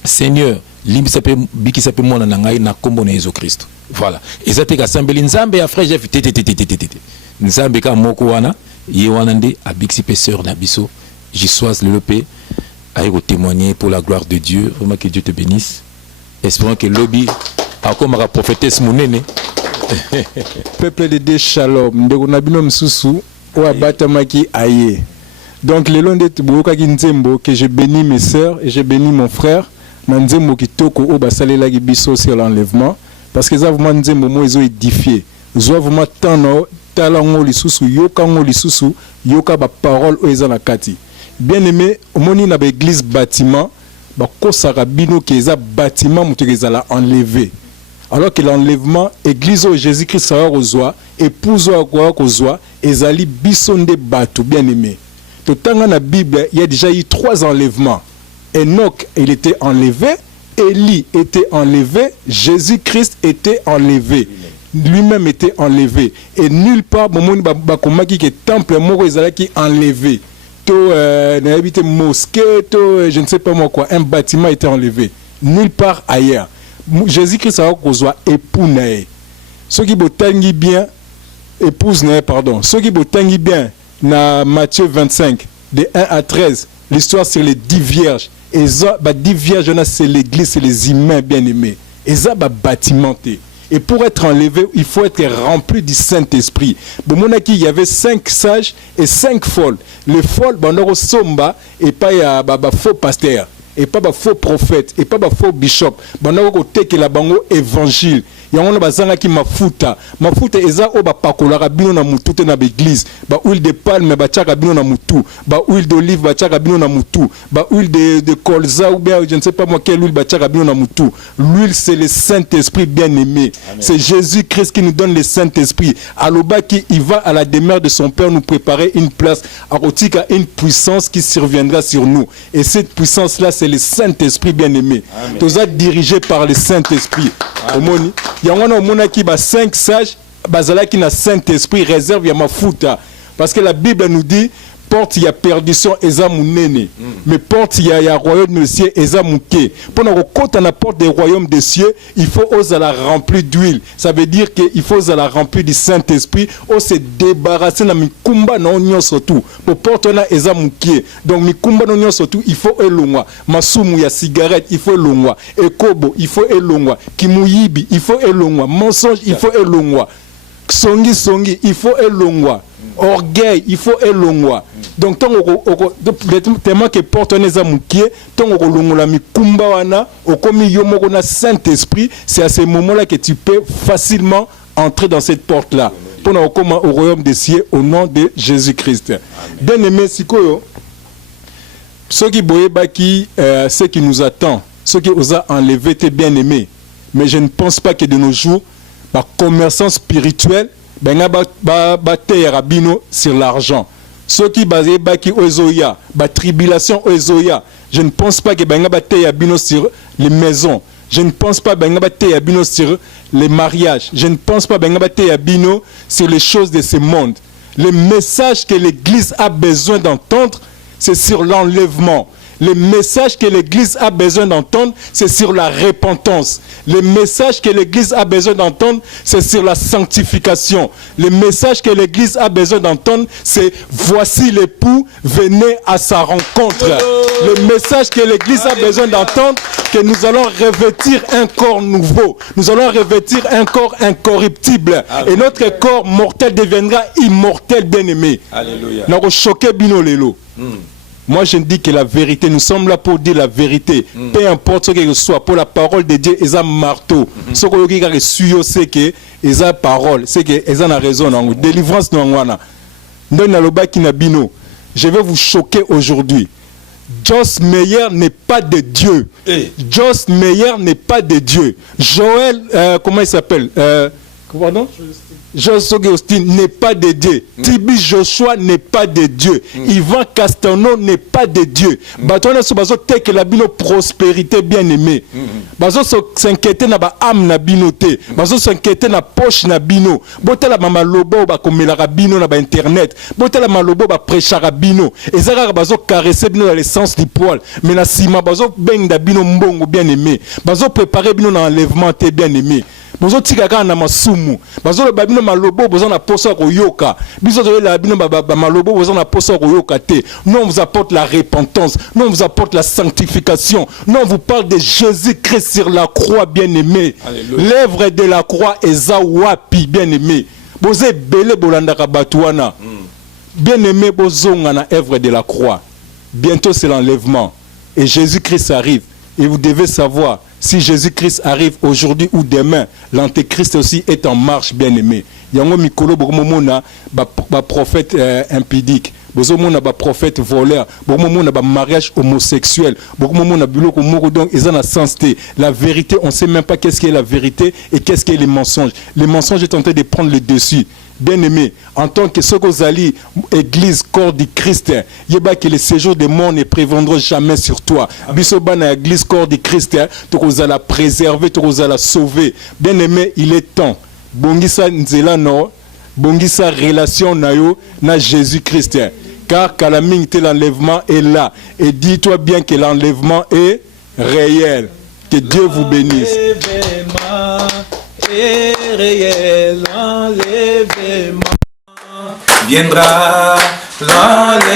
Seigneur, limbi sape biki sape mona na ngai na kombo na Yesu Kristo. Voilà. Ezate ka sambeli nzambe ya frère Jeff nzambe ka moko wana ye wana nde abiksi pesseur na biso Jisoise Lelopé aille témoigner pour la gloire de Dieu. Vraiment que Dieu te bénisse. Espérons que lobby encore ma prophétesse monene. Peuple de Dieu shalom. Ndeko na bino msusu o abatamaki aye. Donc le long de Tuboka Kinzembo que je bénis mes sœurs et je bénis mon frère. Nanzembo kitoko o basalela ki biso sur l'enlèvement parce que ça vraiment nzembo mo ezo édifier zo vraiment tano talango lisusu yoka ba parole o ezana kati bien aimé omoni na ba église bâtiment ba kosaka bino ke eza bâtiment mutu ezala enlevé alors que l'enlèvement église au Jésus-Christ sa kozwa épouse o kozwa ezali biso nde bato bien aimé totanga na Bible il y a déjà eu 3 enlèvements. Enoch, il était enlevé, Élie était enlevé, Jésus-Christ était enlevé, lui-même était enlevé. Et nulle part, bakomaki que temple moko ezalaki enlevé. To mosquée, je ne sais pas moi quoi, un bâtiment était enlevé. Nulle part ailleurs. Jésus-Christ a kozwa époux nae. Ceux qui botangi bien, épouse nae, pardon. Ceux qui botangi bien, na Matthieu 25, de 1 à 13, l'histoire sur les 10 vierges. Et ça, 10 vierges, c'est l'église, c'est les humains bien-aimés. Et ça, bâtimenté. Et pour être enlevé, il faut être rempli du Saint-Esprit. Bon, il y avait 5 sages et 5 folles. Les folles, on somba et pas faux pasteur, et pas faux prophète, et pas faux bishop. On a que la bango évangile. Yango bazanga ki mafuta eza o ba pakola bino na mutu te na l'église ba huile de palme ba tchaka bino na mutu ba huile d'olive ba tchaka bino na mutu ba huile de colza ou bien je ne sais pas moi quelle huile ba tchaka bino na mutu. L'huile c'est le Saint-Esprit bien-aimé. C'est Jésus-Christ qui nous donne le Saint-Esprit. Aloba qui il va à la demeure de son Père nous préparer une place à Otika, une puissance qui surviendra sur nous et cette puissance là c'est le Saint-Esprit bien-aimé. Tous dirigé par le Saint-Esprit. Omoni yango na mona ki ba 5 sages bazalaki na Saint-Esprit réserve ya mafuta parce que la Bible nous dit porte ya perdition eza munene mais porte ya royaume des cieux eza muke pona ko kota na porte des royaumes des cieux il faut oser la remplir d'huile ça veut dire que il faut oser la remplir du Saint-Esprit o se débarrasser na mikumba na onyo surtout pour porte na eza muke donc mikumba na onyo surtout il faut elongwa masumu ya cigarette il faut elongwa ekobo il faut elongwa kimuyibi il faut elongwa mensonge il faut elongwa songi, il faut elongwa. Orgueil, il faut elongwa. Donc, tellement que porte neza mukie, tant que longola mi kumba wana, okomi yomoko na Saint-Esprit, c'est à ce moment-là que tu peux facilement entrer dans cette porte-là. Pour nous au royaume des cieux au nom de Jésus-Christ. Bien aimé, Sikoyo, ceux qui boyent baki, ce qui nous attend, ceux qui osent enlever tes bien-aimés. Mais je ne pense pas que de nos jours, les commerçants spirituels, rabino sur l'argent. Ceux qui basent baki ozoya, la tribulation ozoya, je ne pense pas que rabino sur les maisons. Je ne pense pas rabino sur les mariages. Je ne pense pas rabino sur les choses de ce monde. Le message que l'Église a besoin d'entendre, c'est sur l'enlèvement. Le message que l'Église a besoin d'entendre, c'est sur la repentance. Le message que l'Église a besoin d'entendre, c'est sur la sanctification. Le message que l'Église a besoin d'entendre, c'est voici l'époux, venez à sa rencontre. Le message que l'Église a besoin d'entendre, que nous allons revêtir un corps nouveau. Nous allons revêtir un corps incorruptible. Et notre corps mortel deviendra immortel, bien-aimé. Alléluia. Moi, je dis que la vérité, nous sommes là pour dire la vérité. Peu importe ce que ce soit, pour la parole de Dieu, ils ont marteau. Ce que je c'est que ils ont parole, c'est que ils ont raison. Délivrance, je vais vous choquer aujourd'hui. Joss Meyer n'est pas de Dieu. Joss Meyer n'est pas de Dieu. Joël, comment il s'appelle pardon? Josué Austin n'est pas de Dieu. Tibi Joshua n'est pas de Dieu. Ivan Castano n'est pas de Dieu. Batona so bazo teke la bino prospérité bien aimé. Bazo s'inquiéter na ba âme na bino te. Bazo s'inquiéter na poche na bino. Botela mama lobo ba komela bino na ba internet. Botela malobo ba prêcher bino. Ezara bazo caresser bino dans le sens du poil. Mais na sima bazo beng da bino mbongo bien aimé. Bazo préparer bino na enlèvement te bien aimé. Bozo tika na masumu bazo le babino malobo bozo na poso koyoka biso zo la babino malobo bozo na poso koyoka te. Nous on vous apporte la repentance, nous on vous apporte la sanctification, nous on vous parle de Jésus-Christ sur la croix bien-aimé. L'œuvre de la croix eza wapi bien-aimé. Boze belé bolandaka batuana. Bien-aimé bozonga na œuvre de la croix. Bientôt c'est l'enlèvement et Jésus-Christ arrive et vous devez savoir. Si Jésus-Christ arrive aujourd'hui ou demain, l'antéchrist aussi est en marche, bien-aimé. Yango mikolo bokomona ba prophète impudique, bokomona ba prophète voleur, bokomona ba mariage homosexuel, bokomona biloko moko donc ils ont la sensité. La vérité, on sait même pas qu'est-ce qu'est la vérité et qu'est-ce qu'est les mensonges. Les mensonges est en train de prendre le dessus. Bien-aimé, en tant que Sokozali, église, corps du Christ, yeba que les séjours des morts ne prévendront jamais sur toi. Bisobana, église, corps du Christ, tu vas la préserver, tu vas la sauver. Bien-aimé, il est temps. Bongisa nzela no, bongisa relation nayo na Jésus-Christ. Car calamité, l'enlèvement est là. Et dis-toi bien que l'enlèvement est réel. Que Dieu vous bénisse. Et réel l'enlèvement viendra, l'enlèvement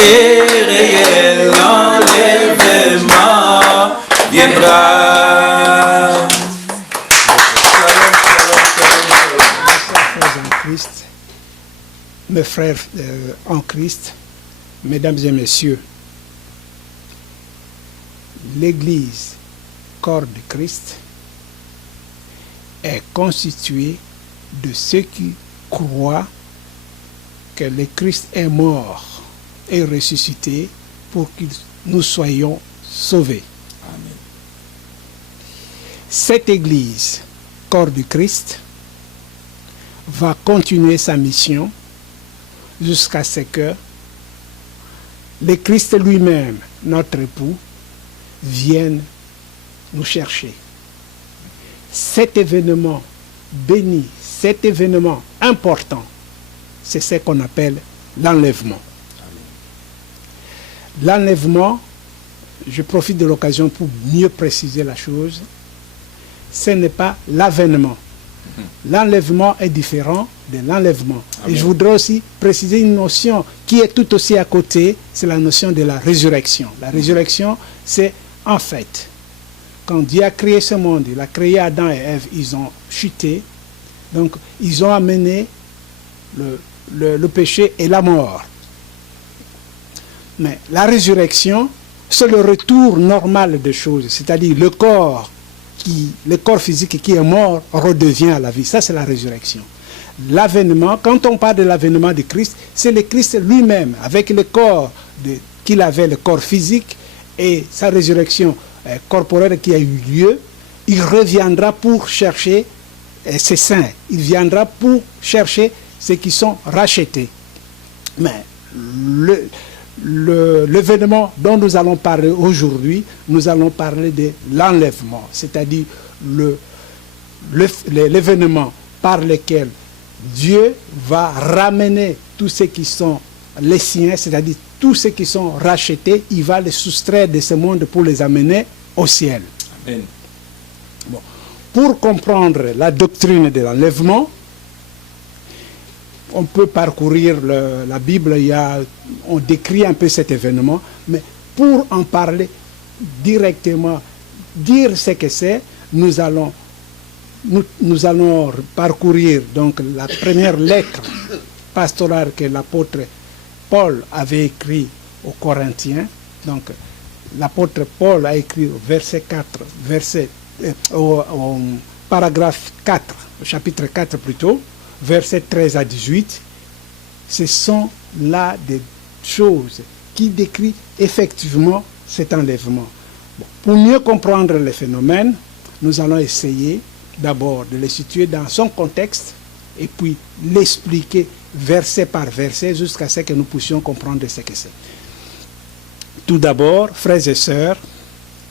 et réel l'enlèvement viendra. Mes frères en Christ, mesdames et messieurs, l'Église, corps de Christ, est constitué de ceux qui croient que le Christ est mort et ressuscité pour que nous soyons sauvés. Amen. Cette Église, corps du Christ, va continuer sa mission jusqu'à ce que le Christ lui-même, notre époux, vienne nous chercher. Cet événement béni, cet événement important, c'est ce qu'on appelle l'enlèvement. L'enlèvement, je profite de l'occasion pour mieux préciser la chose, ce n'est pas l'avènement. L'enlèvement est différent de l'enlèvement. Et je voudrais aussi préciser une notion qui est tout aussi à côté, c'est la notion de la résurrection. La résurrection, c'est en fait, quand Dieu a créé ce monde, il a créé Adam et Ève, ils ont chuté, Donc, ils ont amené le péché et la mort. Mais la résurrection, c'est le retour normal des choses, c'est-à-dire le corps physique qui est mort redevient à la vie. Ça, c'est la résurrection. L'avènement, quand on parle de l'avènement de Christ, c'est le Christ lui-même, avec le corps qu'il avait, le corps physique, et sa résurrection corporelle qui a eu lieu. Il reviendra pour chercher ses saints. Il viendra pour chercher ceux qui sont rachetés. Mais l'événement dont nous allons parler aujourd'hui, nous allons parler de l'enlèvement, c'est-à-dire l'événement par lequel Dieu va ramener tous ceux qui sont les siens, c'est-à-dire tous ceux qui sont rachetés, il va les soustraire de ce monde pour les amener au ciel. Amen. Bon. Pour comprendre la doctrine de l'enlèvement, on peut parcourir la Bible, on décrit un peu cet événement, mais pour en parler directement, dire ce que c'est, nous allons parcourir donc la première lettre pastorale que l'apôtre Paul avait écrite aux Corinthiens. Donc l'apôtre Paul a écrit au verset 4, au paragraphe 4, au chapitre 4 plutôt, versets 13 à 18, ce sont là des choses qui décrivent effectivement cet enlèvement. Bon, pour mieux comprendre le phénomène, nous allons essayer d'abord de le situer dans son contexte et puis l'expliquer verset par verset jusqu'à ce que nous puissions comprendre ce que c'est. Tout d'abord, frères et sœurs,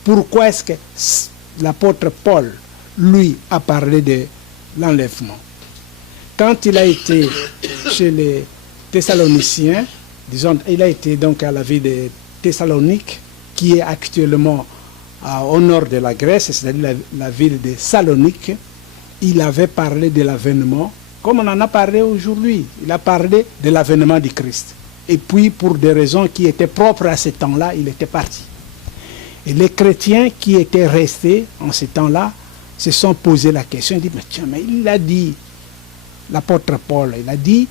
pourquoi est-ce que l'apôtre Paul, lui, a parlé de l'enlèvement? Quand il a été chez les Thessaloniciens, disons, il a été donc à la ville de Thessalonique, qui est actuellement au nord de la Grèce, c'est-à-dire la ville de Salonique, il avait parlé de l'avènement, comme on en a parlé aujourd'hui. Il a parlé de l'avènement du Christ. Et puis, pour des raisons qui étaient propres à ce temps-là, il était parti. Et les chrétiens qui étaient restés en ce temps-là se sont posé la question, ils disent, mais tiens, mais il a dit, l'apôtre Paul, il a dit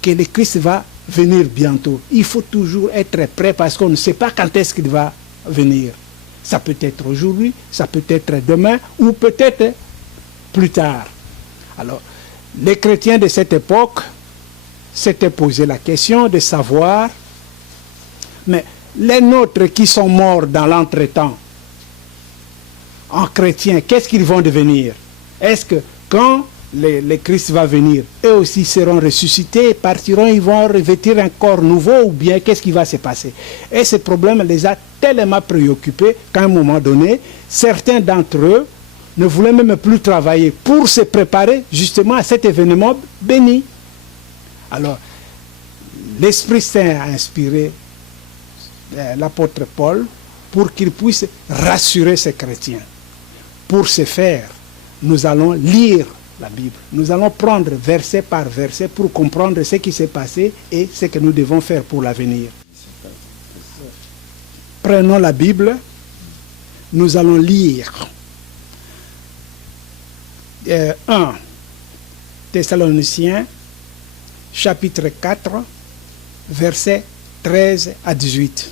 que le Christ va venir bientôt. Il faut toujours être prêt parce qu'on ne sait pas quand est-ce qu'il va venir. Ça peut être aujourd'hui, ça peut être demain ou peut-être plus tard. Alors, les chrétiens de cette époque s'étaient posé la question de savoir, mais les nôtres qui sont morts dans l'entretemps, en chrétiens, qu'est-ce qu'ils vont devenir? Est-ce que quand le Christ va venir, eux aussi seront ressuscités, partiront, ils vont revêtir un corps nouveau ou bien qu'est-ce qui va se passer? Et ce problème les a tellement préoccupés qu'à un moment donné, certains d'entre eux ne voulaient même plus travailler pour se préparer justement à cet événement béni. Alors, l'Esprit Saint a inspiré l'apôtre Paul pour qu'il puisse rassurer ces chrétiens. Pour ce faire, nous allons lire la Bible. Nous allons prendre verset par verset pour comprendre ce qui s'est passé et ce que nous devons faire pour l'avenir. Prenons la Bible, nous allons lire 1 Thessaloniciens, chapitre 4, versets 13 à 18.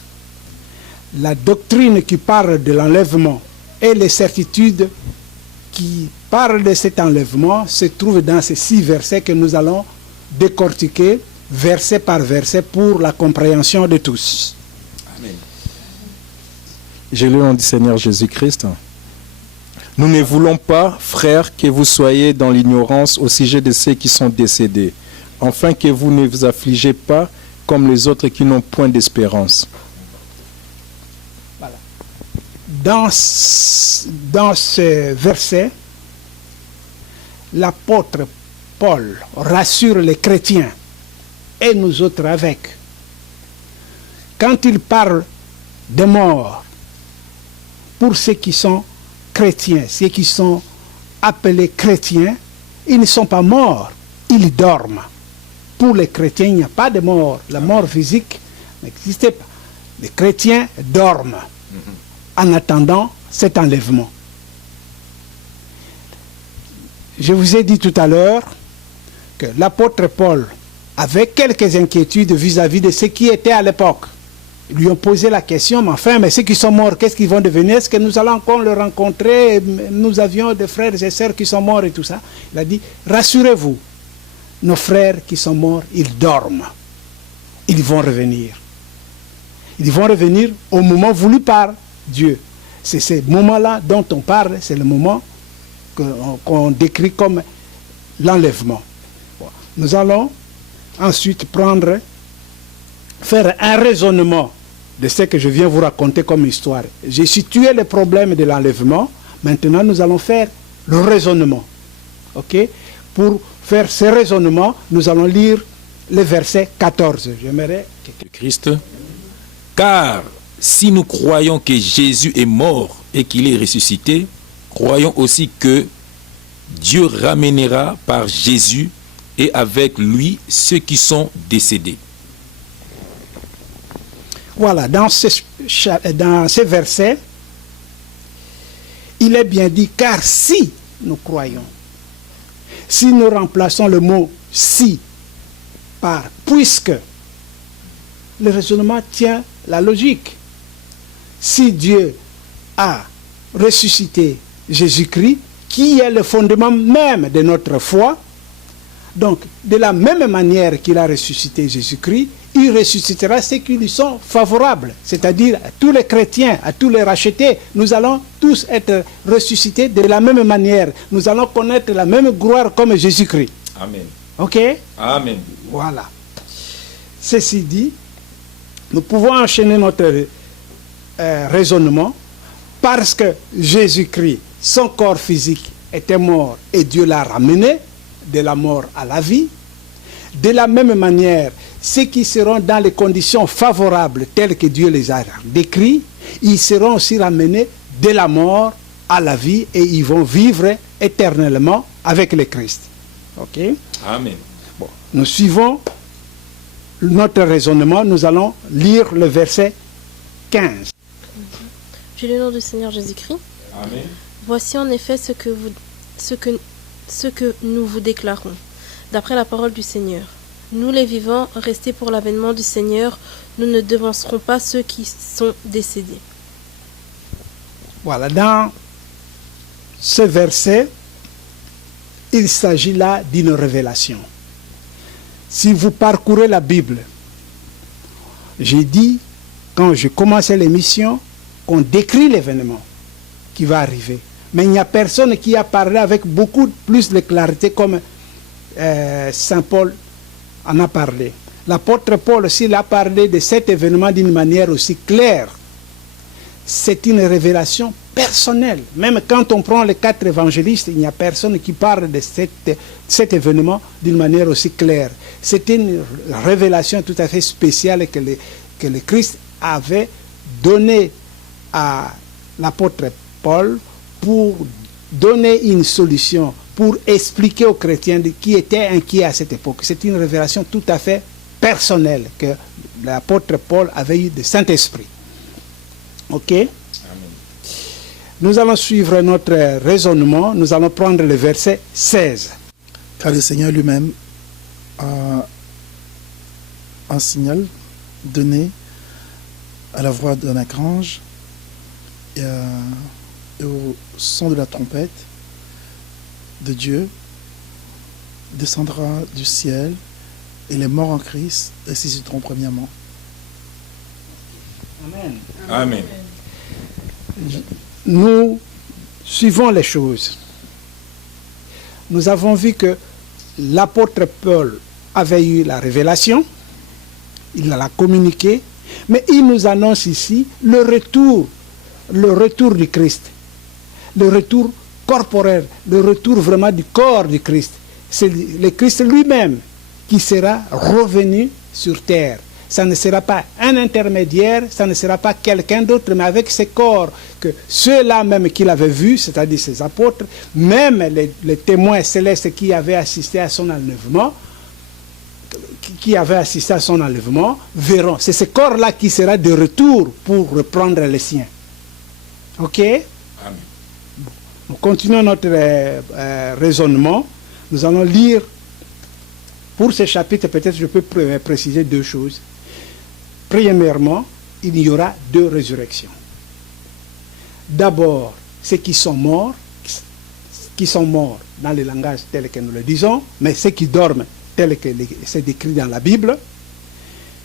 La doctrine qui parle de l'enlèvement et les certitudes qui parlent de cet enlèvement se trouvent dans ces 6 versets que nous allons décortiquer verset par verset pour la compréhension de tous. Amen. Je lis au nom du Seigneur Jésus-Christ. Nous ne voulons pas, frères, que vous soyez dans l'ignorance au sujet de ceux qui sont décédés, afin que vous ne vous affligez pas comme les autres qui n'ont point d'espérance. Voilà. Dans ce verset, l'apôtre Paul rassure les chrétiens, et nous autres avec. Quand il parle de mort, pour ceux qui sont chrétiens, ceux qui sont appelés chrétiens, ils ne sont pas morts, ils dorment. Pour les chrétiens, il n'y a pas de mort. La mort physique n'existe pas. Les chrétiens dorment en attendant cet enlèvement. Je vous ai dit tout à l'heure que l'apôtre Paul avait quelques inquiétudes vis-à-vis de ce qui était à l'époque. Ils lui ont posé la question, mais enfin, mais ceux qui sont morts, qu'est-ce qu'ils vont devenir? Est-ce que nous allons encore le rencontrer? Nous avions des frères et sœurs qui sont morts et tout ça. Il a dit, rassurez-vous, nos frères qui sont morts, ils dorment. Ils vont revenir. Ils vont revenir au moment voulu par Dieu. C'est ce moment-là dont on parle, c'est le moment qu'on décrit comme l'enlèvement. Bon. Nous allons ensuite faire un raisonnement de ce que je viens vous raconter comme histoire. J'ai situé le problème de l'enlèvement. Maintenant, nous allons faire le raisonnement. Ok? Pour faire ce raisonnement, nous allons lire le verset 14. J'aimerais que Christ. Car si nous croyons que Jésus est mort et qu'il est ressuscité, croyons aussi que Dieu ramènera par Jésus et avec lui ceux qui sont décédés. Voilà, dans ces versets, il est bien dit, car si nous croyons, si nous remplaçons le mot si par puisque, le raisonnement tient la logique. Si Dieu a ressuscité Jésus-Christ, qui est le fondement même de notre foi, donc de la même manière qu'il a ressuscité Jésus-Christ, il ressuscitera ceux qui lui sont favorables, c'est-à-dire à tous les chrétiens, à tous les rachetés. Nous allons tous être ressuscités de la même manière. Nous allons connaître la même gloire comme Jésus-Christ. Amen. Ok? Amen. Voilà. Ceci dit, nous pouvons enchaîner notre raisonnement parce que Jésus-Christ, son corps physique était mort et Dieu l'a ramené de la mort à la vie. De la même manière, ceux qui seront dans les conditions favorables telles que Dieu les a décrites, ils seront aussi ramenés de la mort à la vie et ils vont vivre éternellement avec le Christ. Ok? Amen. Bon, nous suivons notre raisonnement. Nous allons lire le verset 15. J'ai le nom du Seigneur Jésus-Christ. Amen. Voici en effet ce que nous vous déclarons, d'après la parole du Seigneur. Nous les vivants, restés pour l'avènement du Seigneur, nous ne devancerons pas ceux qui sont décédés. Voilà, dans ce verset, il s'agit là d'une révélation. Si vous parcourez la Bible, j'ai dit, quand je commençais l'émission, qu'on décrit l'événement qui va arriver. Mais il n'y a personne qui a parlé avec beaucoup plus de clarté comme Saint Paul en a parlé. L'apôtre Paul, s'il a parlé de cet événement d'une manière aussi claire, c'est une révélation personnelle. Même quand on prend les 4 évangélistes, il n'y a personne qui parle de cet événement d'une manière aussi claire. C'est une révélation tout à fait spéciale que le Christ avait donnée à l'apôtre Paul pour donner une solution, pour expliquer aux chrétiens qui étaient inquiets à cette époque. C'est une révélation tout à fait personnelle que l'apôtre Paul avait eu de Saint-Esprit. Ok? Amen. Nous allons suivre notre raisonnement. Nous allons prendre le verset 16. Car le Seigneur lui-même a un signal donné à la voix d'un archange et au son de la trompette de Dieu descendra du ciel et les morts en Christ ressusciteront premièrement. Amen. Amen. Nous suivons les choses. Nous avons vu que l'apôtre Paul avait eu la révélation, il l'a communiqué, mais il nous annonce ici le retour du Christ, le retour corporel, le retour vraiment du corps du Christ. C'est le Christ lui-même qui sera revenu sur terre. Ça ne sera pas un intermédiaire, ça ne sera pas quelqu'un d'autre, mais avec ce corps que ceux-là même qu'il avait vus, c'est-à-dire ses apôtres, même les témoins célestes qui avaient assisté à son enlèvement, verront. C'est ce corps-là qui sera de retour pour reprendre les siens. Ok? Amen. Nous continuons notre raisonnement. Nous allons lire pour ce chapitre, peut-être je peux préciser 2 choses. Premièrement, il y aura 2 résurrections. D'abord, ceux qui sont morts dans le langage tel que nous le disons, mais ceux qui dorment tel que c'est décrit dans la Bible,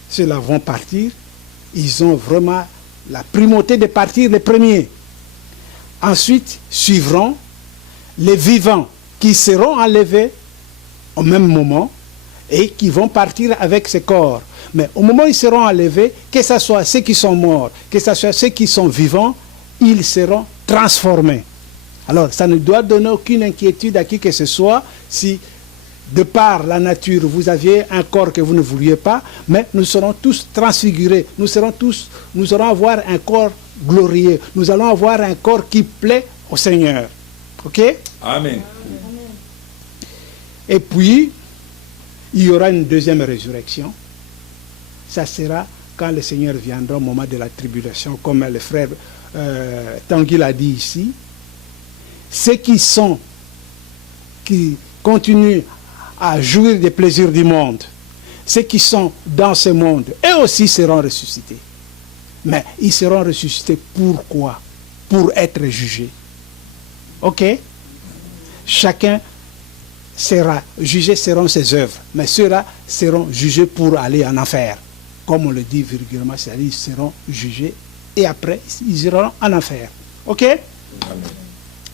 ceux-là vont partir. Ils ont vraiment la primauté de partir les premiers. Ensuite, suivront les vivants qui seront enlevés au même moment et qui vont partir avec ces corps. Mais au moment où ils seront enlevés, que ce soit ceux qui sont morts, que ce soit ceux qui sont vivants, ils seront transformés. Alors, ça ne doit donner aucune inquiétude à qui que ce soit si, de par la nature, vous aviez un corps que vous ne vouliez pas, mais nous serons tous transfigurés. Nous allons avoir un corps glorieux. Nous allons avoir un corps qui plaît au Seigneur. Ok? Amen. Et puis, il y aura une deuxième résurrection. Ça sera quand le Seigneur viendra au moment de la tribulation, comme le frère Tanguy l'a dit ici. Ceux qui continuent à jouir des plaisirs du monde, ceux qui sont dans ce monde, eux aussi seront ressuscités. Mais ils seront ressuscités pourquoi? Pour être jugés. Ok? Chacun sera jugé selon ses œuvres, mais ceux-là seront jugés pour aller en enfer. Comme on le dit vulgairement, c'est-à-dire ils seront jugés et après ils iront en enfer. Ok?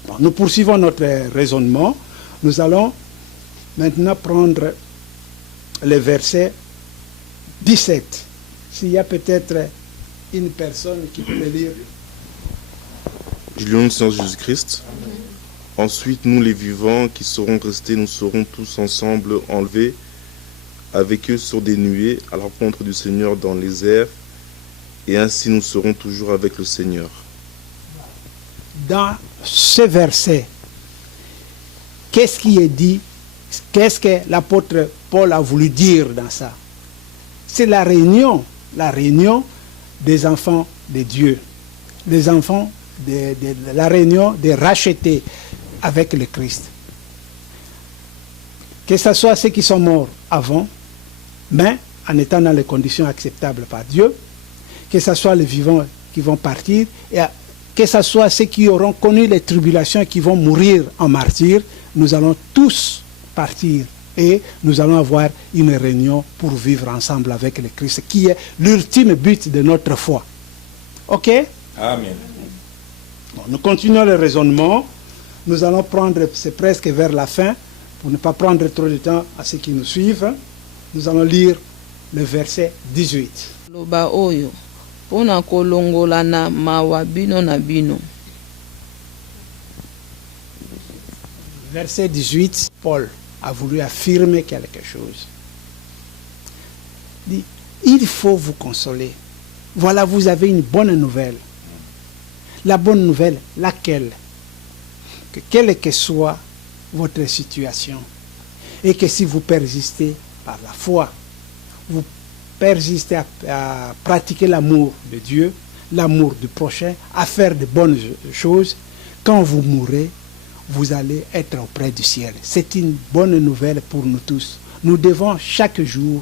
Bon, nous poursuivons notre raisonnement. Nous allons maintenant prendre le verset 17. S'il y a peut-être une personne qui peut le lire. Je lis au nom du Seigneur Jésus-Christ. Ensuite, nous les vivants qui serons restés, nous serons tous ensemble enlevés avec eux sur des nuées à la rencontre du Seigneur dans les airs, et ainsi nous serons toujours avec le Seigneur. Dans ce verset, qu'est-ce qui est dit? Qu'est-ce que l'apôtre Paul a voulu dire dans ça? C'est la réunion des enfants de Dieu, les enfants de la réunion des rachetés avec le Christ. Que ce soit ceux qui sont morts avant, mais en étant dans les conditions acceptables par Dieu, que ce soit les vivants qui vont partir, et que ce soit ceux qui auront connu les tribulations et qui vont mourir en martyrs, nous allons tous partir et nous allons avoir une réunion pour vivre ensemble avec le Christ, qui est l'ultime but de notre foi. Ok? Amen. Bon, nous continuons le raisonnement. Nous allons prendre, c'est presque vers la fin, pour ne pas prendre trop de temps à ceux qui nous suivent. Nous allons lire le verset 18. Loba oyo, pona kolongola na mawa bino na bino. Verset 18, Paul a voulu affirmer quelque chose. Il dit, il faut vous consoler. Voilà, vous avez une bonne nouvelle. La bonne nouvelle, laquelle? Que quelle que soit votre situation, et que si vous persistez par la foi, vous persistez à pratiquer l'amour de Dieu, l'amour du prochain, à faire de bonnes choses, quand vous mourrez, vous allez être auprès du ciel. C'est une bonne nouvelle pour nous tous. Nous devons chaque jour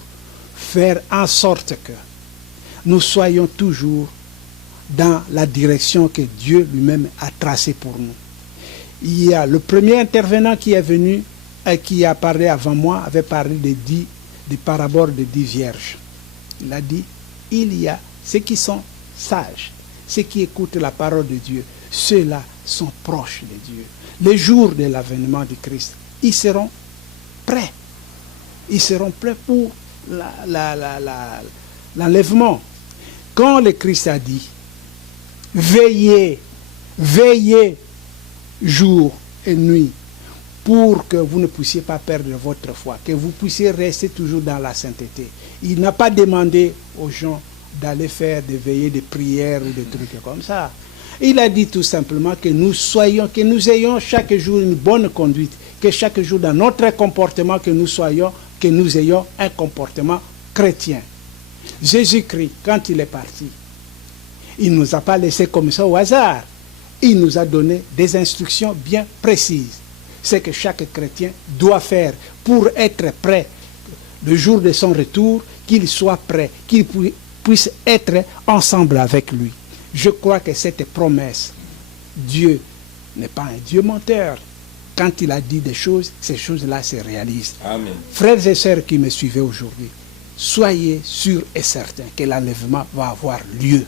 faire en sorte que nous soyons toujours dans la direction que Dieu lui-même a tracée pour nous. Il y a le premier intervenant qui est venu et qui a parlé avant moi, avait parlé des paraboles des 10 vierges. Il a dit, il y a ceux qui sont sages, ceux qui écoutent la parole de Dieu, ceux-là sont proches de Dieu. Les jours de l'avènement du Christ, ils seront prêts. Ils seront prêts pour l'enlèvement. Quand le Christ a dit, veillez, veillez jour et nuit, pour que vous ne puissiez pas perdre votre foi, que vous puissiez rester toujours dans la sainteté. Il n'a pas demandé aux gens d'aller faire des veillées de prières ou des trucs comme ça. Il a dit tout simplement que nous ayons chaque jour une bonne conduite, que chaque jour dans notre comportement que nous ayons un comportement chrétien. Jésus-Christ, quand il est parti, il ne nous a pas laissé comme ça au hasard. Il nous a donné des instructions bien précises. C'est que chaque chrétien doit faire pour être prêt le jour de son retour, qu'ils soient prêts, qu'ils puissent être ensemble avec lui. Je crois que cette promesse, Dieu n'est pas un Dieu menteur. Quand il a dit des choses, ces choses-là se réalisent. Amen. Frères et sœurs qui me suivez aujourd'hui, soyez sûrs et certains que l'enlèvement va avoir lieu.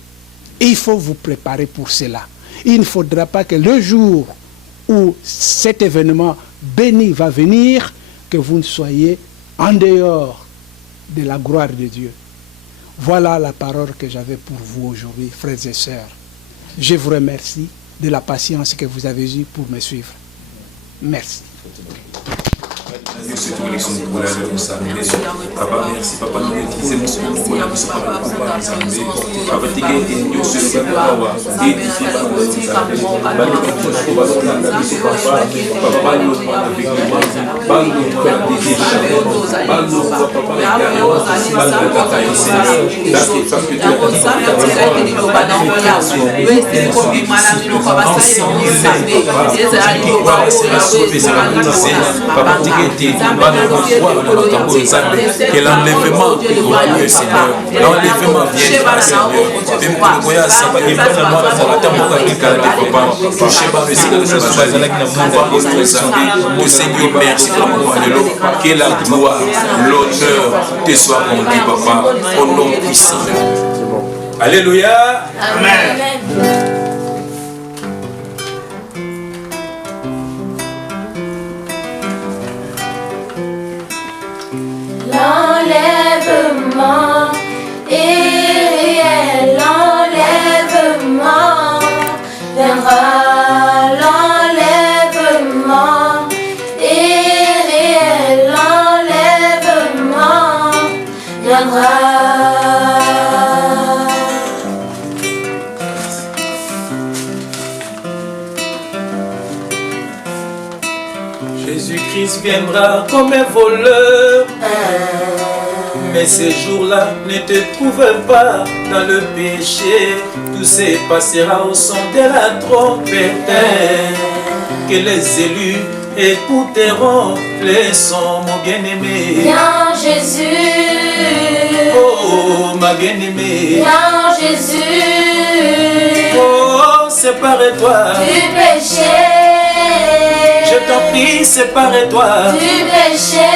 Et il faut vous préparer pour cela. Il ne faudra pas que le jour où cet événement béni va venir, que vous ne soyez en dehors de la gloire de Dieu. Voilà la parole que j'avais pour vous aujourd'hui, frères et sœurs. Je vous remercie de la patience que vous avez eue pour me suivre. Merci. Merci pour l'élection pour la Papa, merci, Papa, nous utilisons pour la Papa, t'es nous sur le Papa, que l'enlèvement aura lieu, Seigneur. L'enlèvement viendra, Seigneur. Même pour le voyage, ça va être le Seigneur, merci pour moi. Que la gloire, l'honneur te soit rendu, Papa, au nom puissant. Alléluia. Amen. L'enlèvement est réel, l'enlèvement viendra, l'enlèvement est réel, l'enlèvement viendra. Jésus-Christ viendra comme un voleur. Mais ces jours-là ne te trouvent pas dans le péché. Tout se passera au son de la trompette. Que les élus écouteront les sons, mon bien-aimé. Viens Jésus. Oh, ma bien-aimée. Viens Jésus. Oh, sépare-toi du péché. Je t'en prie, sépare-toi du péché.